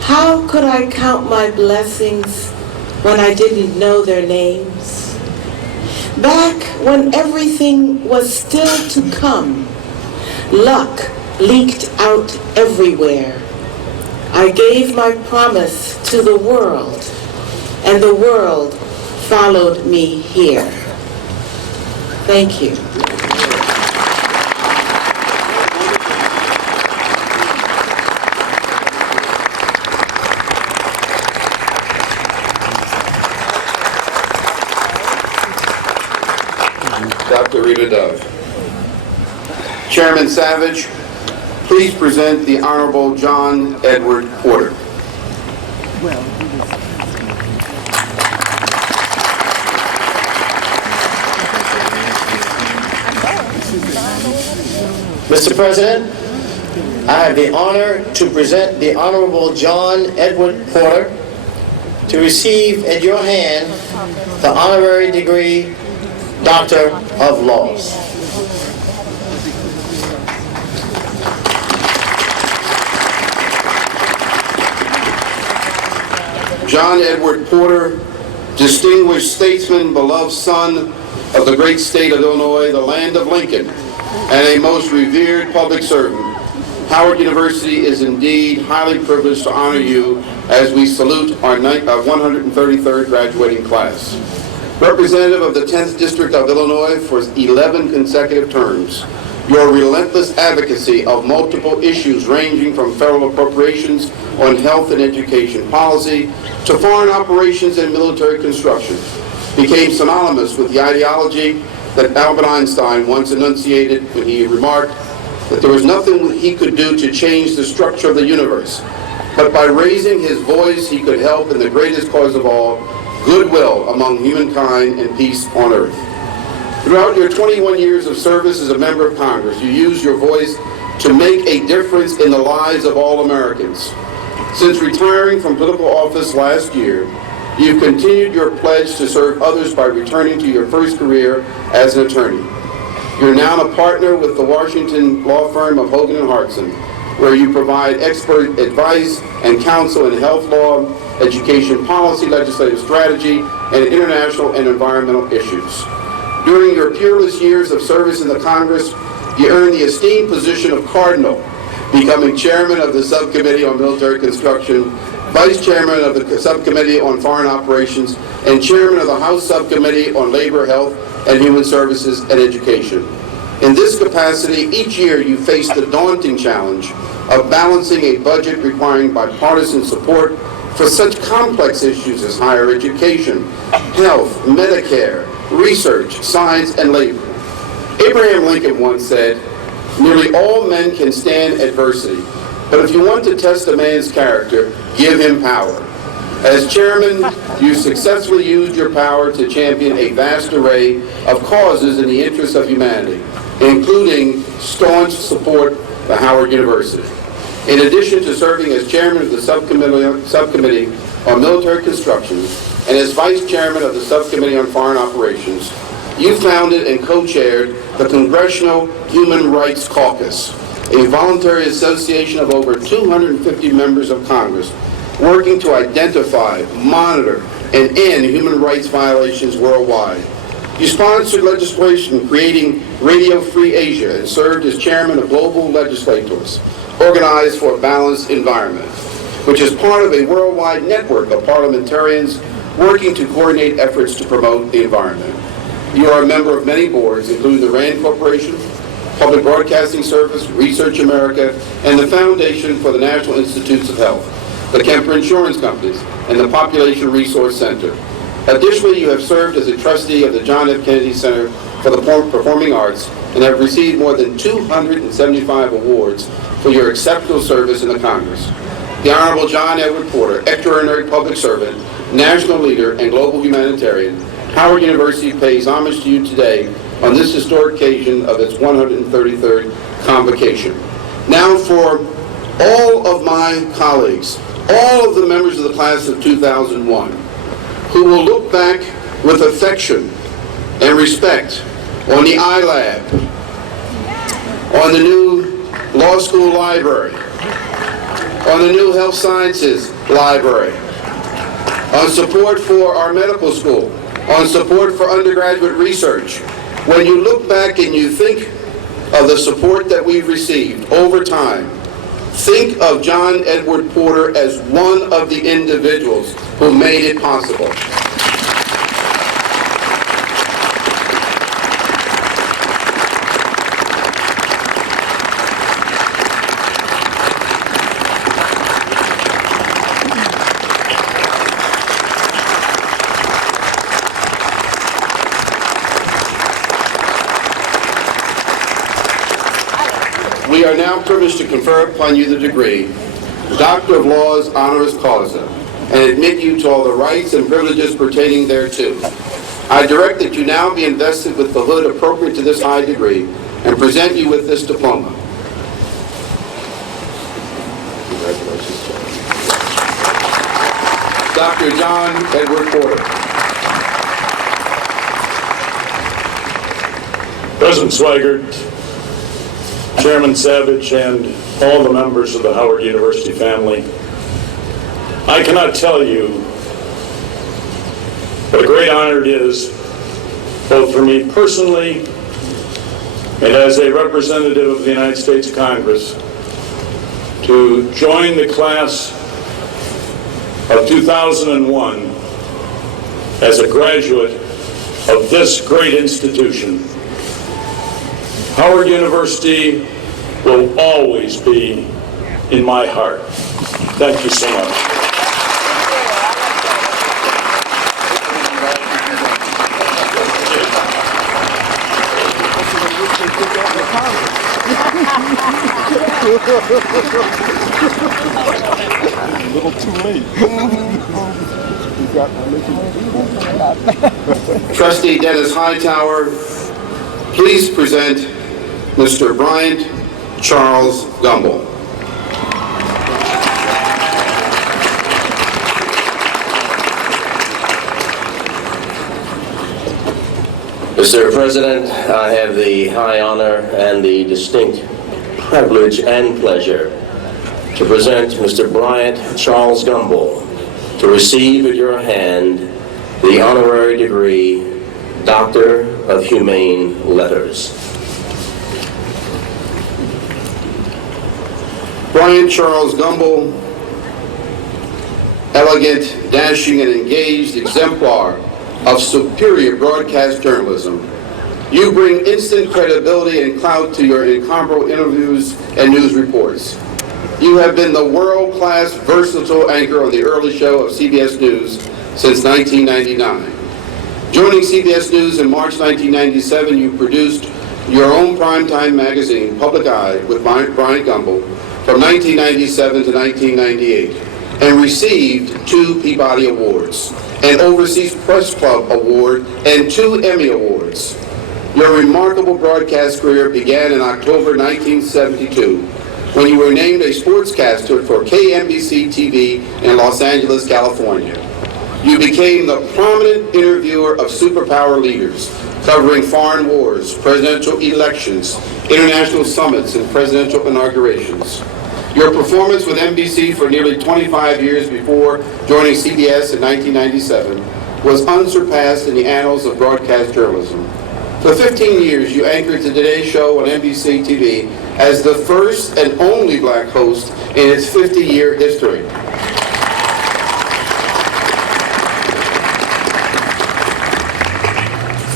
How could I count my blessings when I didn't know their names? Back when everything was still to come, luck leaked out everywhere. I gave my promise to the world, and the world followed me here. Thank you. Dr. Rita Dove. Chairman Savage, please present the Honorable John Edward Porter. Mr. President, I have the honor to present the Honorable John Edward Porter to receive at your hand the honorary degree Doctor of Laws. John Edward Porter, distinguished statesman, beloved son of the great state of Illinois, the land of Lincoln, and a most revered public servant, Howard University is indeed highly privileged to honor you as we salute our 133rd graduating class. Representative of the 10th District of Illinois for 11 consecutive terms, your relentless advocacy of multiple issues ranging from federal appropriations on health and education policy to foreign operations and military construction became synonymous with the ideology that Albert Einstein once enunciated when he remarked that there was nothing he could do to change the structure of the universe, but by raising his voice he could help in the greatest cause of all, goodwill among humankind and peace on earth. Throughout your 21 years of service as a member of Congress, you used your voice to make a difference in the lives of all Americans. Since retiring from political office last year, you've continued your pledge to serve others by returning to your first career as an attorney. You're now a partner with the Washington law firm of Hogan & Hartson, where you provide expert advice and counsel in health law, education policy, legislative strategy, and international and environmental issues. During your peerless years of service in the Congress, you earned the esteemed position of Cardinal, becoming chairman of the Subcommittee on Military Construction Vice Chairman of the Subcommittee on Foreign Operations, and Chairman of the House Subcommittee on Labor, Health, and Human Services and Education. In this capacity, each year you face the daunting challenge of balancing a budget requiring bipartisan support for such complex issues as higher education, health, Medicare, research, science, and labor. Abraham Lincoln once said, "Nearly all men can stand adversity, but if you want to test a man's character, give him power." As chairman, you successfully used your power to champion a vast array of causes in the interest of humanity, including staunch support for Howard University. In addition to serving as chairman of the subcommittee on military construction and as vice chairman of the subcommittee on foreign operations, you founded and co-chaired the Congressional Human Rights Caucus, a voluntary association of over 250 members of Congress working to identify, monitor, and end human rights violations worldwide. You sponsored legislation creating Radio Free Asia and served as chairman of Global Legislators, Organized for a Balanced Environment, which is part of a worldwide network of parliamentarians working to coordinate efforts to promote the environment. You are a member of many boards, including the RAND Corporation, Public Broadcasting Service, Research America, and the Foundation for the National Institutes of Health, the Kemper Insurance Companies, and the Population Resource Center. Additionally, you have served as a trustee of the John F. Kennedy Center for the Performing Arts and have received more than 275 awards for your exceptional service in the Congress. The Honorable John Edward Porter, extraordinary public servant, national leader, and global humanitarian, Howard University pays homage to you today on this historic occasion of its 133rd convocation. Now for all of my colleagues, all of the members of the class of 2001, who will look back with affection and respect on the iLab, on the new law school library, on the new health sciences library, on support for our medical school, on support for undergraduate research. When you look back and you think of the support that we've received over time, think of John Edward Porter as one of the individuals who made it possible. We are now privileged to confer upon you the degree, Doctor of Laws honoris causa, and admit you to all the rights and privileges pertaining thereto. I direct that you now be invested with the hood appropriate to this high degree and present you with this diploma. Congratulations. Dr. John Edward Porter. President Swigert, Chairman Savage, and all the members of the Howard University family, I cannot tell you what a great honor it is, both for me personally and as a representative of the United States Congress, to join the class of 2001 as a graduate of this great institution. Howard University will always be in my heart. Thank you so much. A little too late. Trustee Dennis Hightower, please present Mr. Bryant Charles Gumbel. Mr. President, I have the high honor and the distinct privilege and pleasure to present Mr. Bryant Charles Gumbel to receive at your hand the honorary degree Doctor of Humane Letters. Bryant Charles Gumbel elegant, dashing, and engaged exemplar of superior broadcast journalism. You bring instant credibility and clout to your incomparable interviews and news reports. You have been the world-class versatile anchor on the early show of CBS News since 1999. Joining CBS News in March 1997, you produced your own primetime magazine, Public Eye, with Bryant Gumbel from 1997 to 1998, and received 2 Peabody Awards, an Overseas Press Club Award, and 2 Emmy Awards. Your remarkable broadcast career began in October 1972, when you were named a sportscaster for KMBC TV in Los Angeles, California. You became the prominent interviewer of superpower leaders, covering foreign wars, presidential elections, international summits, and presidential inaugurations. Your performance with NBC for nearly 25 years before joining CBS in 1997 was unsurpassed in the annals of broadcast journalism. For 15 years, you anchored the Today Show on NBC TV as the first and only black host in its 50-year history.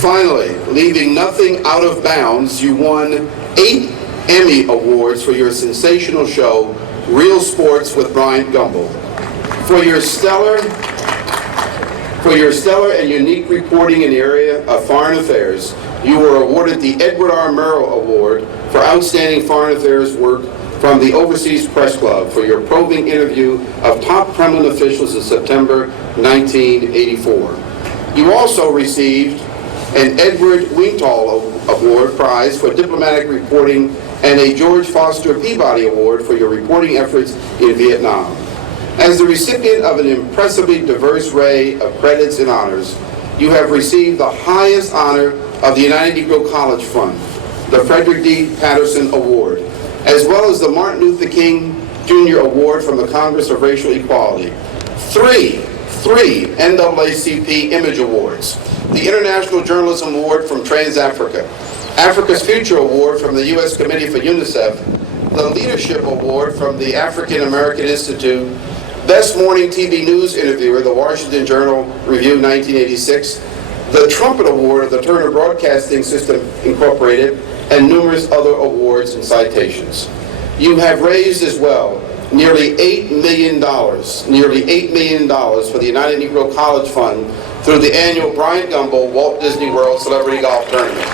Finally, leaving nothing out of bounds, you won 8 Emmy Awards for your sensational show, Real Sports with Bryant Gumbel. For your stellar and unique reporting in the area of foreign affairs, you were awarded the Edward R. Murrow Award for outstanding foreign affairs work from the Overseas Press Club for your probing interview of top Kremlin officials in September 1984. You also received an Edward Wingtall Award Prize for diplomatic reporting and a George Foster Peabody Award for your reporting efforts in Vietnam. As the recipient of an impressively diverse array of credits and honors, you have received the highest honor of the United Negro College Fund, the Frederick D. Patterson Award, as well as the Martin Luther King Jr. Award from the Congress of Racial Equality. Three NAACP Image Awards, the International Journalism Award from Trans-Africa, Africa's Future Award from the U.S. Committee for UNICEF, the Leadership Award from the African American Institute, Best Morning TV News Interviewer, the Washington Journal Review 1986, the Trumpet Award of the Turner Broadcasting System Incorporated, and numerous other awards and citations. You have raised as well nearly $8 million for the United Negro College Fund through the annual Bryant Gumbel Walt Disney World Celebrity Golf Tournament.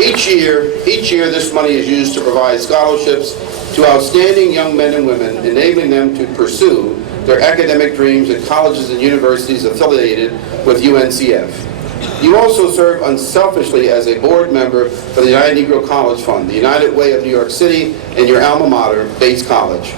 Each year this money is used to provide scholarships to outstanding young men and women, enabling them to pursue their academic dreams at colleges and universities affiliated with UNCF. You also serve unselfishly as a board member for the United Negro College Fund, the United Way of New York City, and your alma mater, Bates College.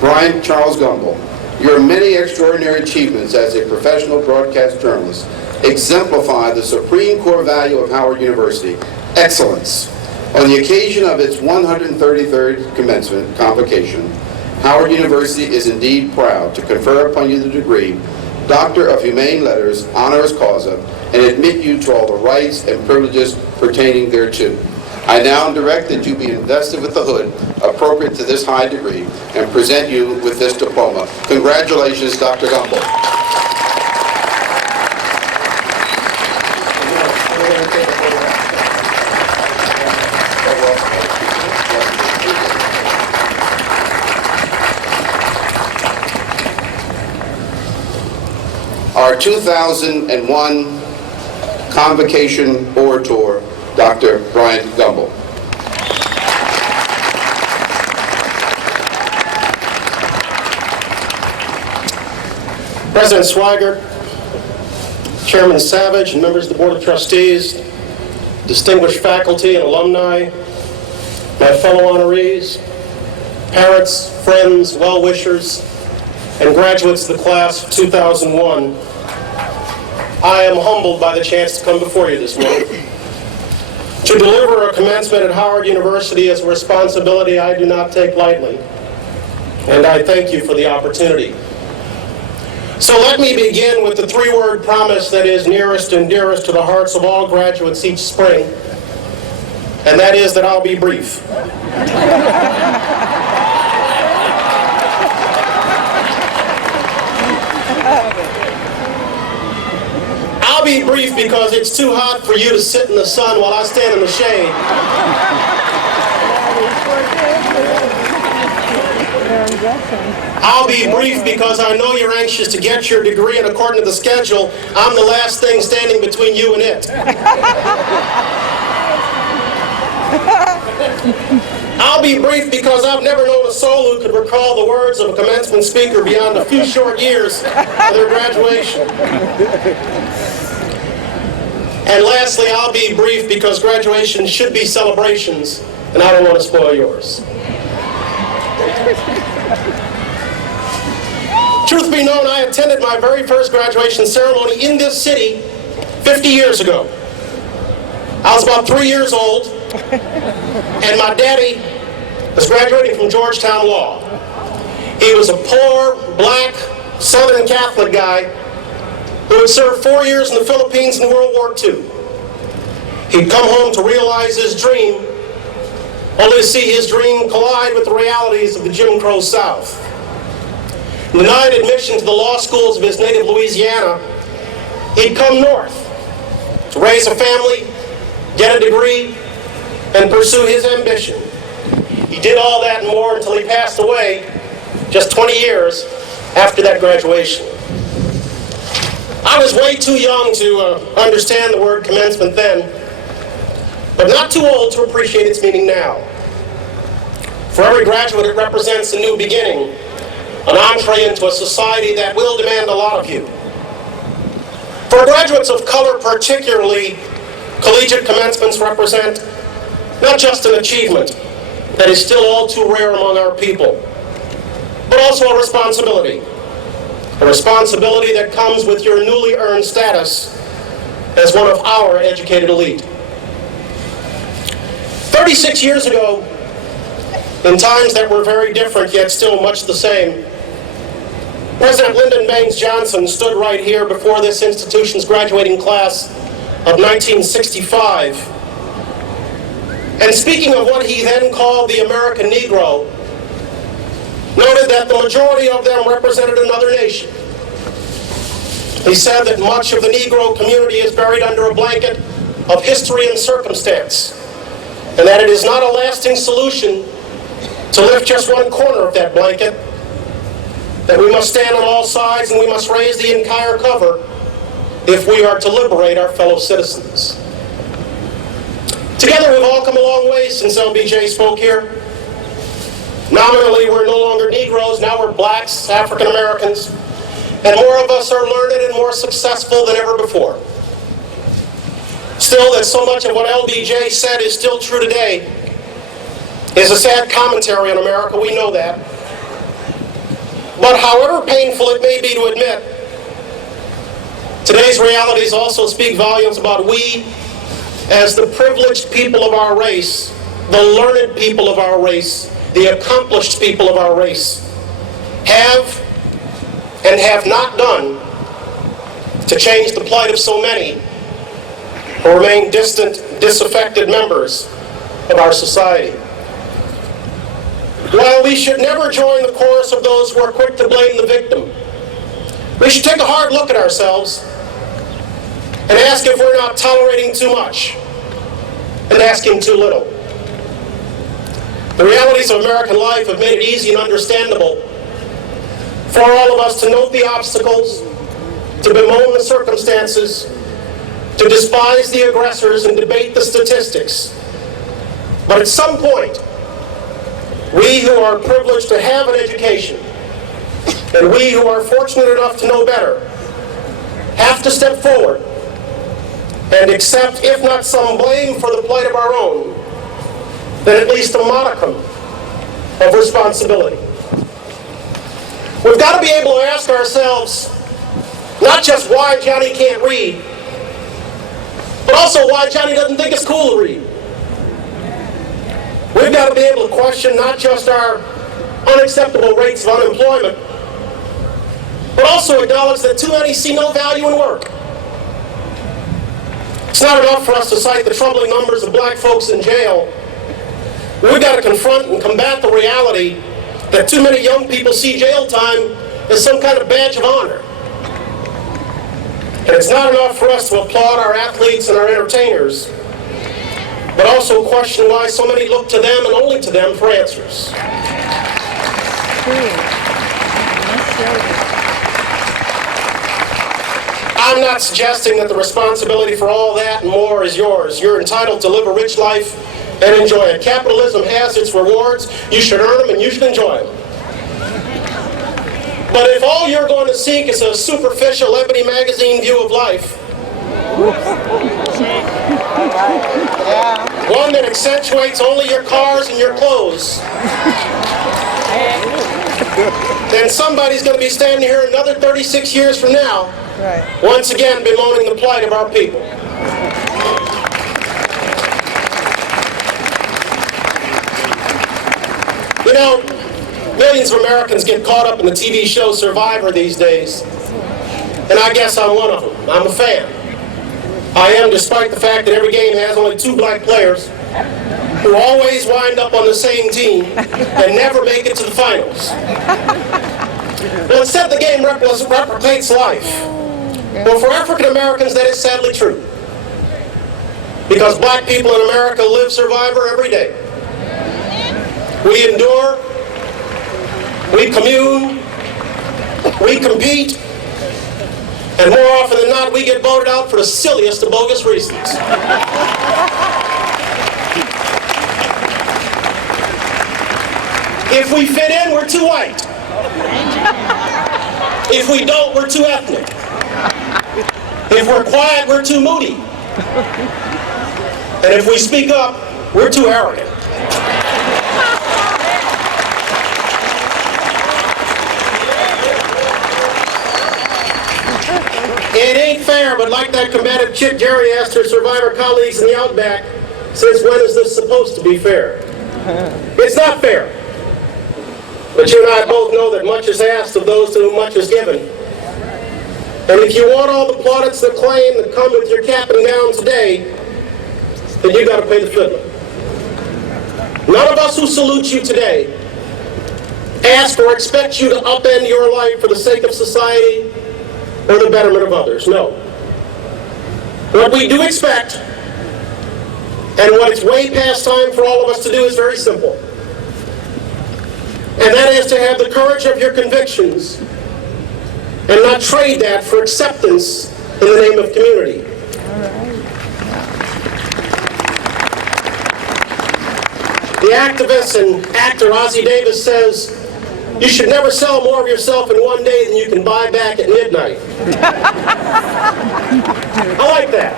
Bryant Charles Gumbel, your many extraordinary achievements as a professional broadcast journalist exemplify the supreme core value of Howard University, excellence. On the occasion of its 133rd commencement convocation, Howard University is indeed proud to confer upon you the degree Doctor of Humane Letters, honoris causa, and admit you to all the rights and privileges pertaining thereto. I now direct that you be invested with the hood appropriate to this high degree and present you with this diploma. Congratulations, Dr. Gumbel. Our 2001 Convocation Orator, Dr. Bryant Gumbel. President Swigert, Chairman Savage, and members of the Board of Trustees, distinguished faculty and alumni, my fellow honorees, parents, friends, well-wishers, and graduates of the class of 2001, I am humbled by the chance to come before you this morning. To deliver a commencement at Howard University is a responsibility I do not take lightly, and I thank you for the opportunity. So let me begin with the three-word promise that is nearest and dearest to the hearts of all graduates each spring, and that is that I'll be brief. I'll be brief because it's too hot for you to sit in the sun while I stand in the shade. I'll be brief because I know you're anxious to get your degree, and according to the schedule, I'm the last thing standing between you and it. I'll be brief because I've never known a soul who could recall the words of a commencement speaker beyond a few short years of their graduation. And lastly, I'll be brief because graduation should be celebrations, and I don't want to spoil yours. Truth be known, I attended my very first graduation ceremony in this city 50 years ago. I was about 3 years old, and my daddy was graduating from Georgetown Law. He was a poor, black, Southern Catholic guy who had served 4 years in the Philippines in World War II. He'd come home to realize his dream, only to see his dream collide with the realities of the Jim Crow South. Denied admission to the law schools of his native Louisiana, he'd come north to raise a family, get a degree, and pursue his ambition. He did all that and more until he passed away just 20 years after that graduation. I was way too young to understand the word commencement then, but not too old to appreciate its meaning now. For every graduate, it represents a new beginning, an entree into a society that will demand a lot of you. For graduates of color particularly, collegiate commencements represent not just an achievement that is still all too rare among our people, but also a responsibility that comes with your newly earned status as one of our educated elite. 36 years ago, in times that were very different yet still much the same, President Lyndon Baines Johnson stood right here before this institution's graduating class of 1965. And speaking of what he then called the American Negro, noted that the majority of them represented another nation. He said that much of the Negro community is buried under a blanket of history and circumstance, and that it is not a lasting solution to lift just one corner of that blanket, that we must stand on all sides and we must raise the entire cover if we are to liberate our fellow citizens. Together we've all come a long way since LBJ spoke here. Nominally we're no longer Negroes, now we're blacks, African Americans, and more of us are learned and more successful than ever before. Still, that so much of what LBJ said is still true today is a sad commentary on America, we know that. But however painful it may be to admit, today's realities also speak volumes about we, as the privileged people of our race, the learned people of our race, the accomplished people of our race, have and have not done to change the plight of so many who remain distant, disaffected members of our society. While we should never join the chorus of those who are quick to blame the victim, we should take a hard look at ourselves and ask if we're not tolerating too much and asking too little. The realities of American life have made it easy and understandable for all of us to note the obstacles, to bemoan the circumstances, to despise the aggressors and debate the statistics. But at some point, we who are privileged to have an education, and we who are fortunate enough to know better, have to step forward and accept, if not some blame for the plight of our own, then at least a modicum of responsibility. We've got to be able to ask ourselves not just why Johnny can't read, but also why Johnny doesn't think it's cool to read. We've got to be able to question not just our unacceptable rates of unemployment, but also acknowledge that too many see no value in work. It's not enough for us to cite the troubling numbers of black folks in jail. We've got to confront and combat the reality that too many young people see jail time as some kind of badge of honor. And it's not enough for us to applaud our athletes and our entertainers, but also question why so many look to them and only to them for answers. I'm not suggesting that the responsibility for all that and more is yours. You're entitled to live a rich life and enjoy it. Capitalism has its rewards. You should earn them and you should enjoy them. But if all you're going to seek is a superficial Ebony magazine view of life, one that accentuates only your cars and your clothes, then somebody's going to be standing here another 36 years from now, once again bemoaning the plight of our people. You know, millions of Americans get caught up in the TV show Survivor these days, and I guess I'm one of them. I'm a fan. I am, despite the fact that every game has only 2 black players who always wind up on the same team and never make it to the finals. Well, instead the game replicates life. Well, for African Americans, that is sadly true. Because black people in America live Survivor every day. We endure, we commune, we compete, and more often than not, we get voted out for the silliest of bogus reasons. If we fit in, we're too white. If we don't, we're too ethnic. If we're quiet, we're too moody. And if we speak up, we're too arrogant. It ain't fair, but like that combative chick Jerry asked her Survivor colleagues in the Outback, since when is this supposed to be fair? It's not fair. But you and I both know that much is asked of those to whom much is given. And if you want all the plaudits and acclaim that come with your cap and gown today, then you got to pay the fiddler. None of us who salute you today ask or expect you to upend your life for the sake of society or the betterment of others. No. What we do expect, and what it's way past time for all of us to do, is very simple. And that is to have the courage of your convictions and not trade that for acceptance in the name of community. The activist and actor Ossie Davis says, "You should never sell more of yourself in one day than you can buy back at midnight." I like that.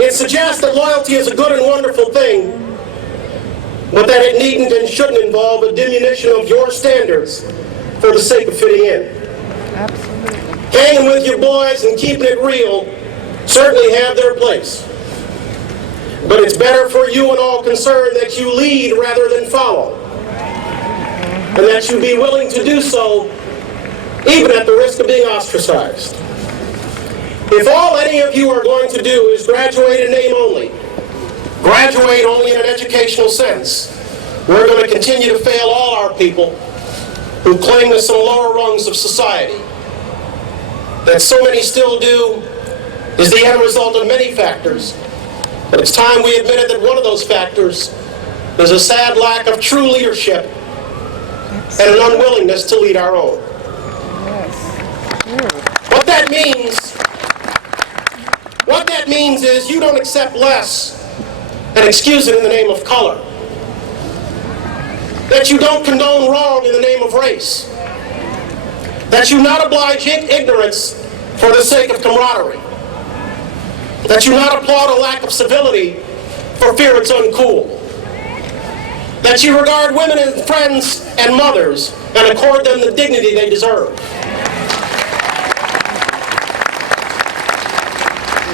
It suggests that loyalty is a good and wonderful thing, but that it needn't and shouldn't involve a diminution of your standards for the sake of fitting in. Absolutely. Hanging with your boys and keeping it real certainly have their place. But it's better for you and all concerned that you lead rather than follow. And that you be willing to do so even at the risk of being ostracized. If all any of you are going to do is graduate in name only, graduate only in an educational sense, we're going to continue to fail all our people who cling to some lower rungs of society. That so many still do is the end result of many factors, but it's time we admitted that one of those factors is a sad lack of true leadership and an unwillingness to lead our own. What that means is you don't accept less and excuse it in the name of color. That you don't condone wrong in the name of race. That you not oblige ignorance for the sake of camaraderie. That you not applaud a lack of civility for fear it's uncool. That you regard women as friends and mothers and accord them the dignity they deserve.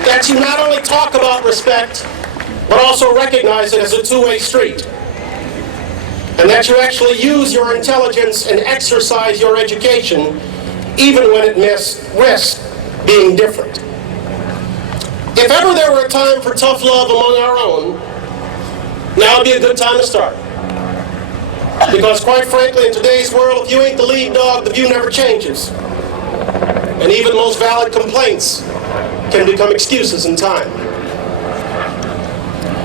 That you not only talk about respect, but also recognize it as a two-way street. And that you actually use your intelligence and exercise your education, even when it risks being different. If ever there were a time for tough love among our own, now would be a good time to start. Because quite frankly, in today's world, if you ain't the lead dog, the view never changes. And even the most valid complaints can become excuses in time.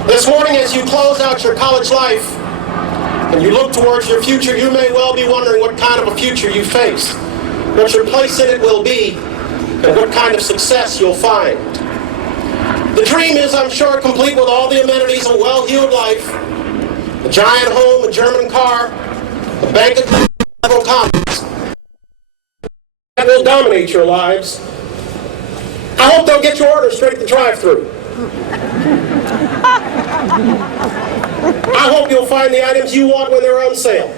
This morning, as you close out your college life and you look towards your future, you may well be wondering what kind of a future you face, what your place in it will be, and what kind of success you'll find. The dream is, I'm sure, complete with all the amenities of a well-heeled life, a giant home, a German car, a bank account, several comedies. That will dominate your lives. I hope they'll get your order straight at the drive-thru. I hope you'll find the items you want when they're on sale.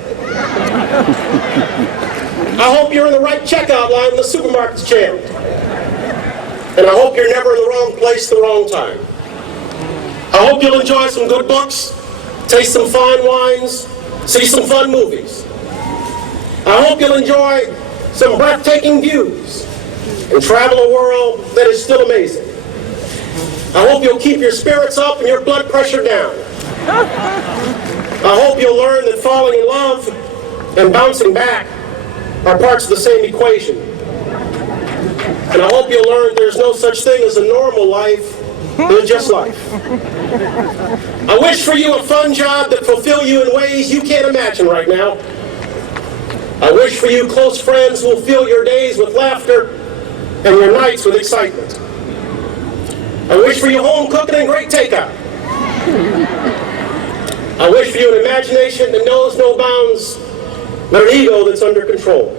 I hope you're in the right checkout line when the supermarket's jammed. And I hope you're never in the wrong place at the wrong time. I hope you'll enjoy some good books, taste some fine wines, see some fun movies. I hope you'll enjoy some breathtaking views and travel a world that is still amazing. I hope you'll keep your spirits up and your blood pressure down. I hope you'll learn that falling in love and bouncing back are parts of the same equation. And I hope you'll learn there's no such thing as a normal life. There's just life. I wish for you a fun job that fulfill you in ways you can't imagine right now. I wish for you close friends who will fill your days with laughter and your nights with excitement. I wish for you home cooking and great takeout. I wish for you an imagination that knows no bounds, but an ego that's under control.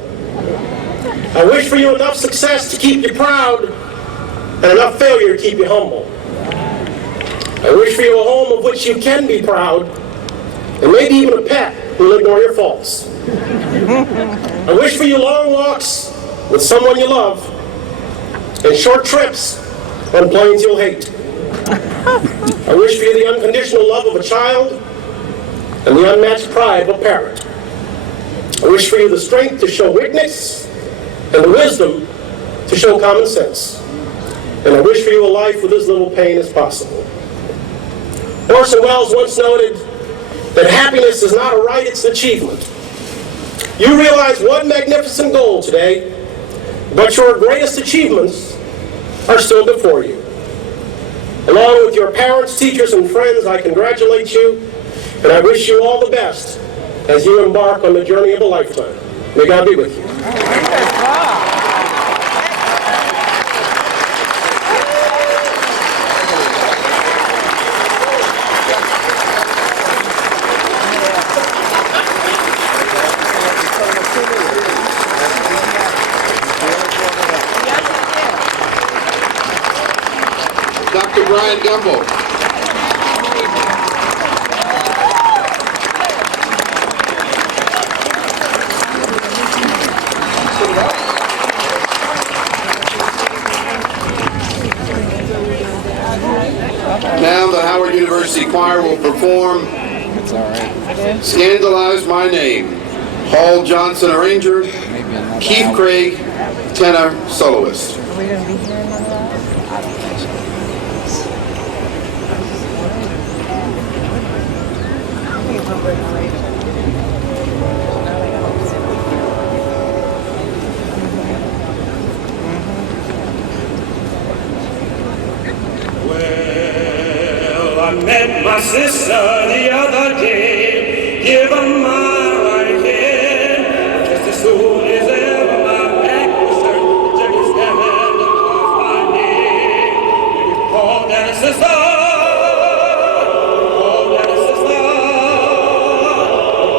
I wish for you enough success to keep you proud and enough failure to keep you humble. I wish for you a home of which you can be proud, and maybe even a pet who will ignore your faults. I wish for you long walks with someone you love, and short trips on planes you'll hate. I wish for you the unconditional love of a child and the unmatched pride of a parent. I wish for you the strength to show weakness and the wisdom to show common sense. And I wish for you a life with as little pain as possible. Orson Welles once noted that happiness is not a right, it's an achievement. You realize one magnificent goal today, but your greatest achievements are still before you. Along with your parents, teachers, and friends, I congratulate you, and I wish you all the best as you embark on the journey of a lifetime. May God be with you. Dr. Bryant Gumbel. Now the Howard University Choir will perform Scandalize My Name. Paul Johnson, arranger. Keith Craig, tenor, soloist. Are we going to be here another hour? I don't think so. Well, I met my sister the other day, give her my right hand, just as soon as ever my back was turned, check his hand off my name. Call that a sister, call that a sister,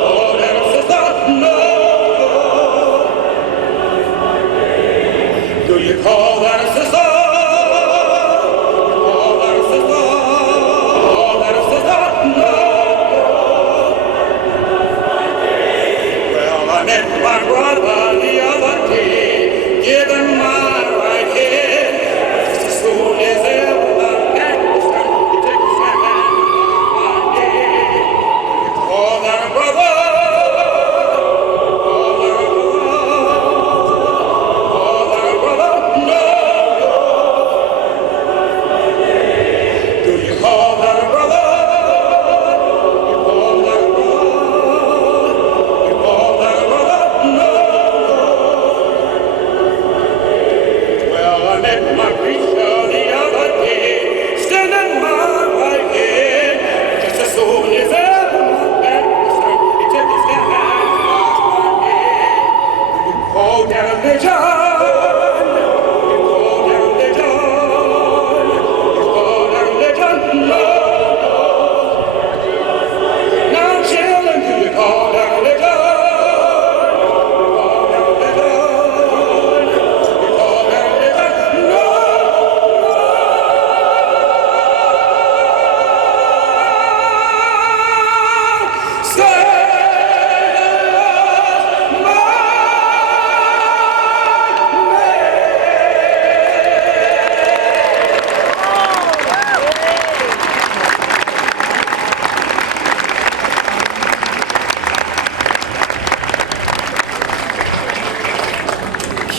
call that a sister, no. Do you call that a sister? My brother the other day, giving my right hand, just as soon as ever my back was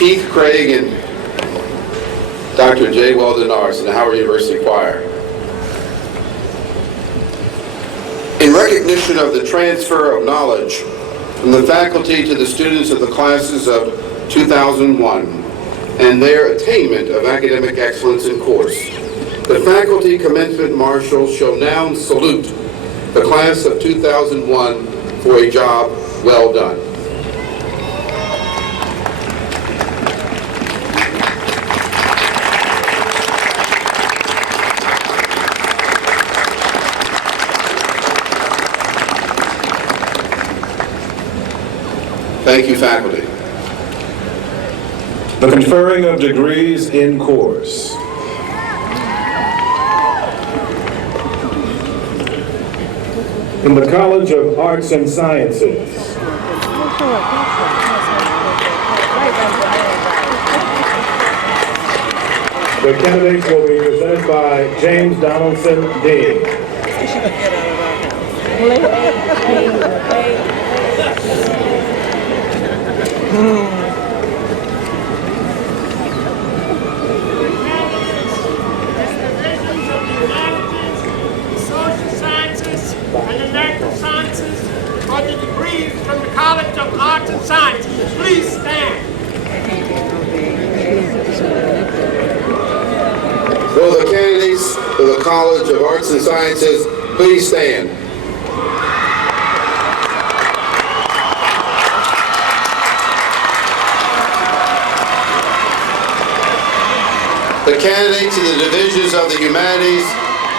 Keith Craig and Dr. J. Weldon Norris in the Howard University Choir. In recognition of the transfer of knowledge from the faculty to the students of the classes of 2001 and their attainment of academic excellence in course, the faculty commencement marshal shall now salute the class of 2001 for a job well done. Thank you, faculty. The conferring of degrees in course. In the College of Arts and Sciences, the candidates will be presented by James Donaldson, Dean. And the natural sciences for the degrees from the College of Arts and Sciences. Please stand. Will the candidates for the College of Arts and Sciences please stand? The candidates in the divisions of the humanities,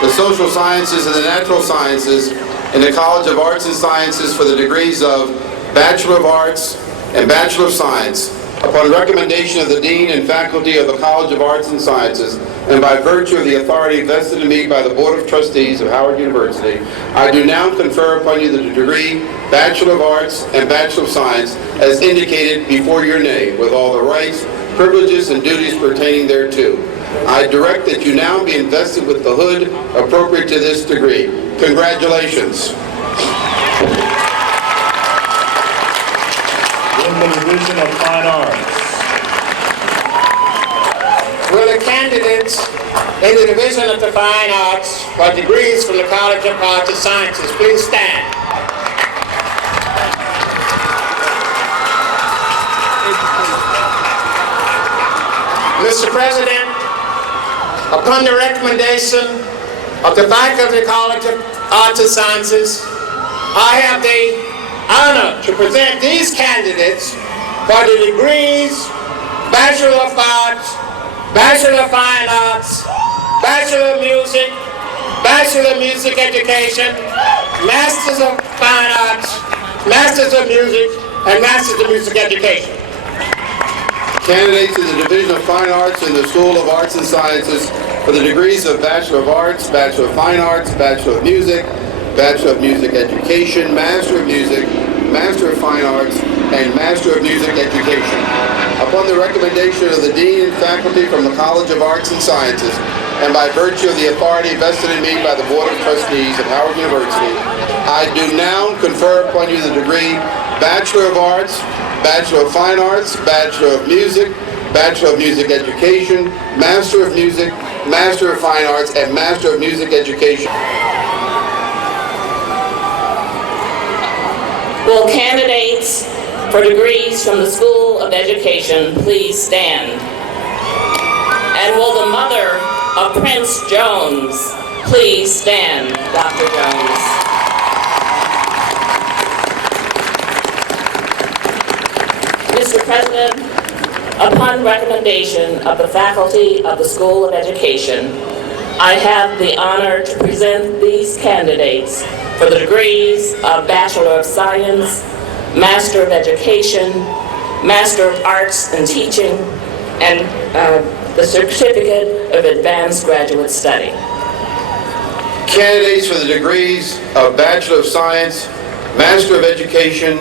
the social sciences, and the natural sciences in the College of Arts and Sciences for the degrees of Bachelor of Arts and Bachelor of Science, upon recommendation of the Dean and faculty of the College of Arts and Sciences, and by virtue of the authority vested in me by the Board of Trustees of Howard University, I do now confer upon you the degree Bachelor of Arts and Bachelor of Science as indicated before your name, with all the rights, privileges, and duties pertaining thereto. I direct that you now be invested with the hood appropriate to this degree. Congratulations. In the Division of Fine Arts, Will the candidates in the Division of the Fine Arts for degrees from the College of Arts and Sciences please stand? Mr. President, upon the recommendation of the faculty of the College of Arts and Sciences, I have the honor to present these candidates for the degrees Bachelor of Arts, Bachelor of Fine Arts, Bachelor of Music, Bachelor of Music Education, Masters of Fine Arts, Masters of Music, and Masters of Music Education. Candidates in the Division of Fine Arts in the School of Arts and Sciences for the degrees of Bachelor of Arts, Bachelor of Fine Arts, Bachelor of Music, Bachelor of Music Education, Master of Music, Master of Fine Arts, and Master of Music Education. Upon the recommendation of the Dean and faculty from the College of Arts and Sciences, and by virtue of the authority vested in me by the Board of Trustees of Howard University, I do now confer upon you the degree Bachelor of Arts, Bachelor of Fine Arts, Bachelor of Music, Bachelor of Music Education, Master of Music, Master of Fine Arts, and Master of Music Education. Will candidates for degrees from the School of Education please stand? And will the mother of Prince Jones please stand, Dr. Jones? Mr. President, upon recommendation of the faculty of the School of Education, I have the honor to present these candidates for the degrees of Bachelor of Science, Master of Education, Master of Arts and Teaching, and the Certificate of Advanced Graduate Study. Candidates for the degrees of Bachelor of Science, Master of Education,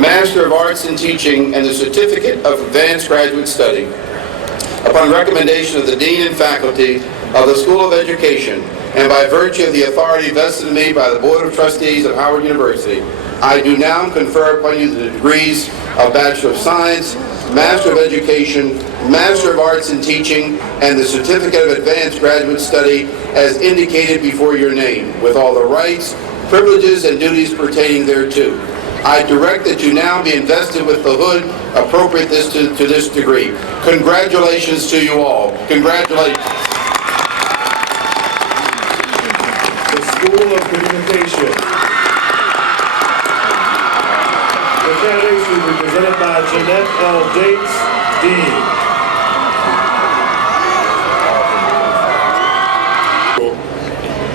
Master of Arts and Teaching, and the Certificate of Advanced Graduate Study. Upon recommendation of the Dean and faculty of the School of Education, and by virtue of the authority vested in me by the Board of Trustees of Howard University, I do now confer upon you the degrees of Bachelor of Science, Master of Education, Master of Arts in Teaching, and the Certificate of Advanced Graduate Study as indicated before your name, with all the rights, privileges, and duties pertaining thereto. I direct that you now be invested with the hood appropriate to this degree. Congratulations to you all. Congratulations. The School of Communication. The candidates will be presented by Jeanette L. Dates, Dean.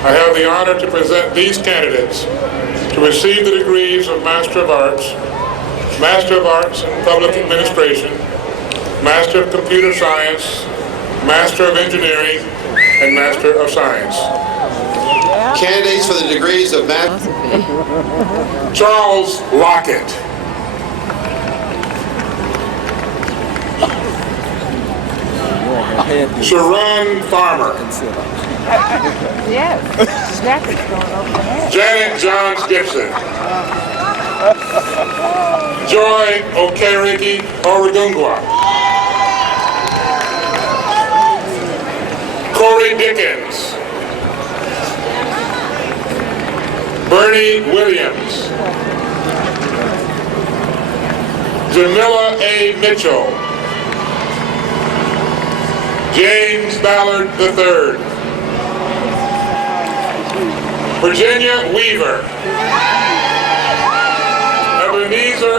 I have the honor to present these candidates to receive the degrees of Master of Arts in Public Administration, Master of Computer Science, Master of Engineering, and Master of Science. Candidates for the degrees of Master. Charles Lockett. Sharon Farmer. Yes. Jacket's going over the head. Janet Johns Gibson. Joy Okereke Orugungwa. Corey Dickens. Bernie Williams. Jamila A. Mitchell. James Ballard III. Virginia Weaver. Ebenezer.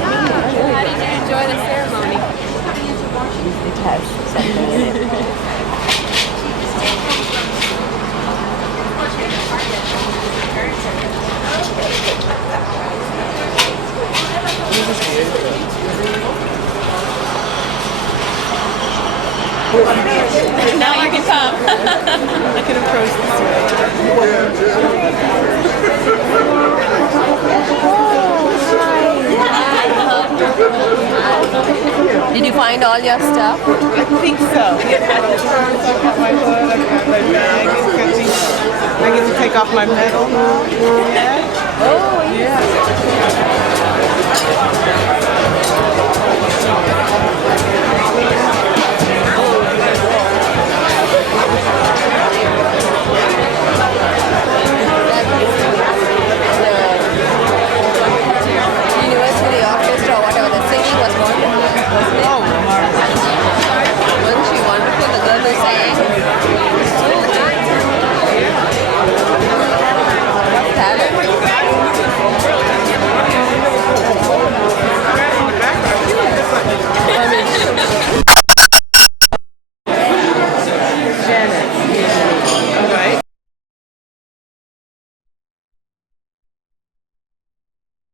How did you enjoy the ceremony? It has something. Now you can come. I can approach this way. Did you find all your stuff? I think so. Yeah, I got my hood, I got my bag, I get to take off my medal now. Yeah. Oh, yeah.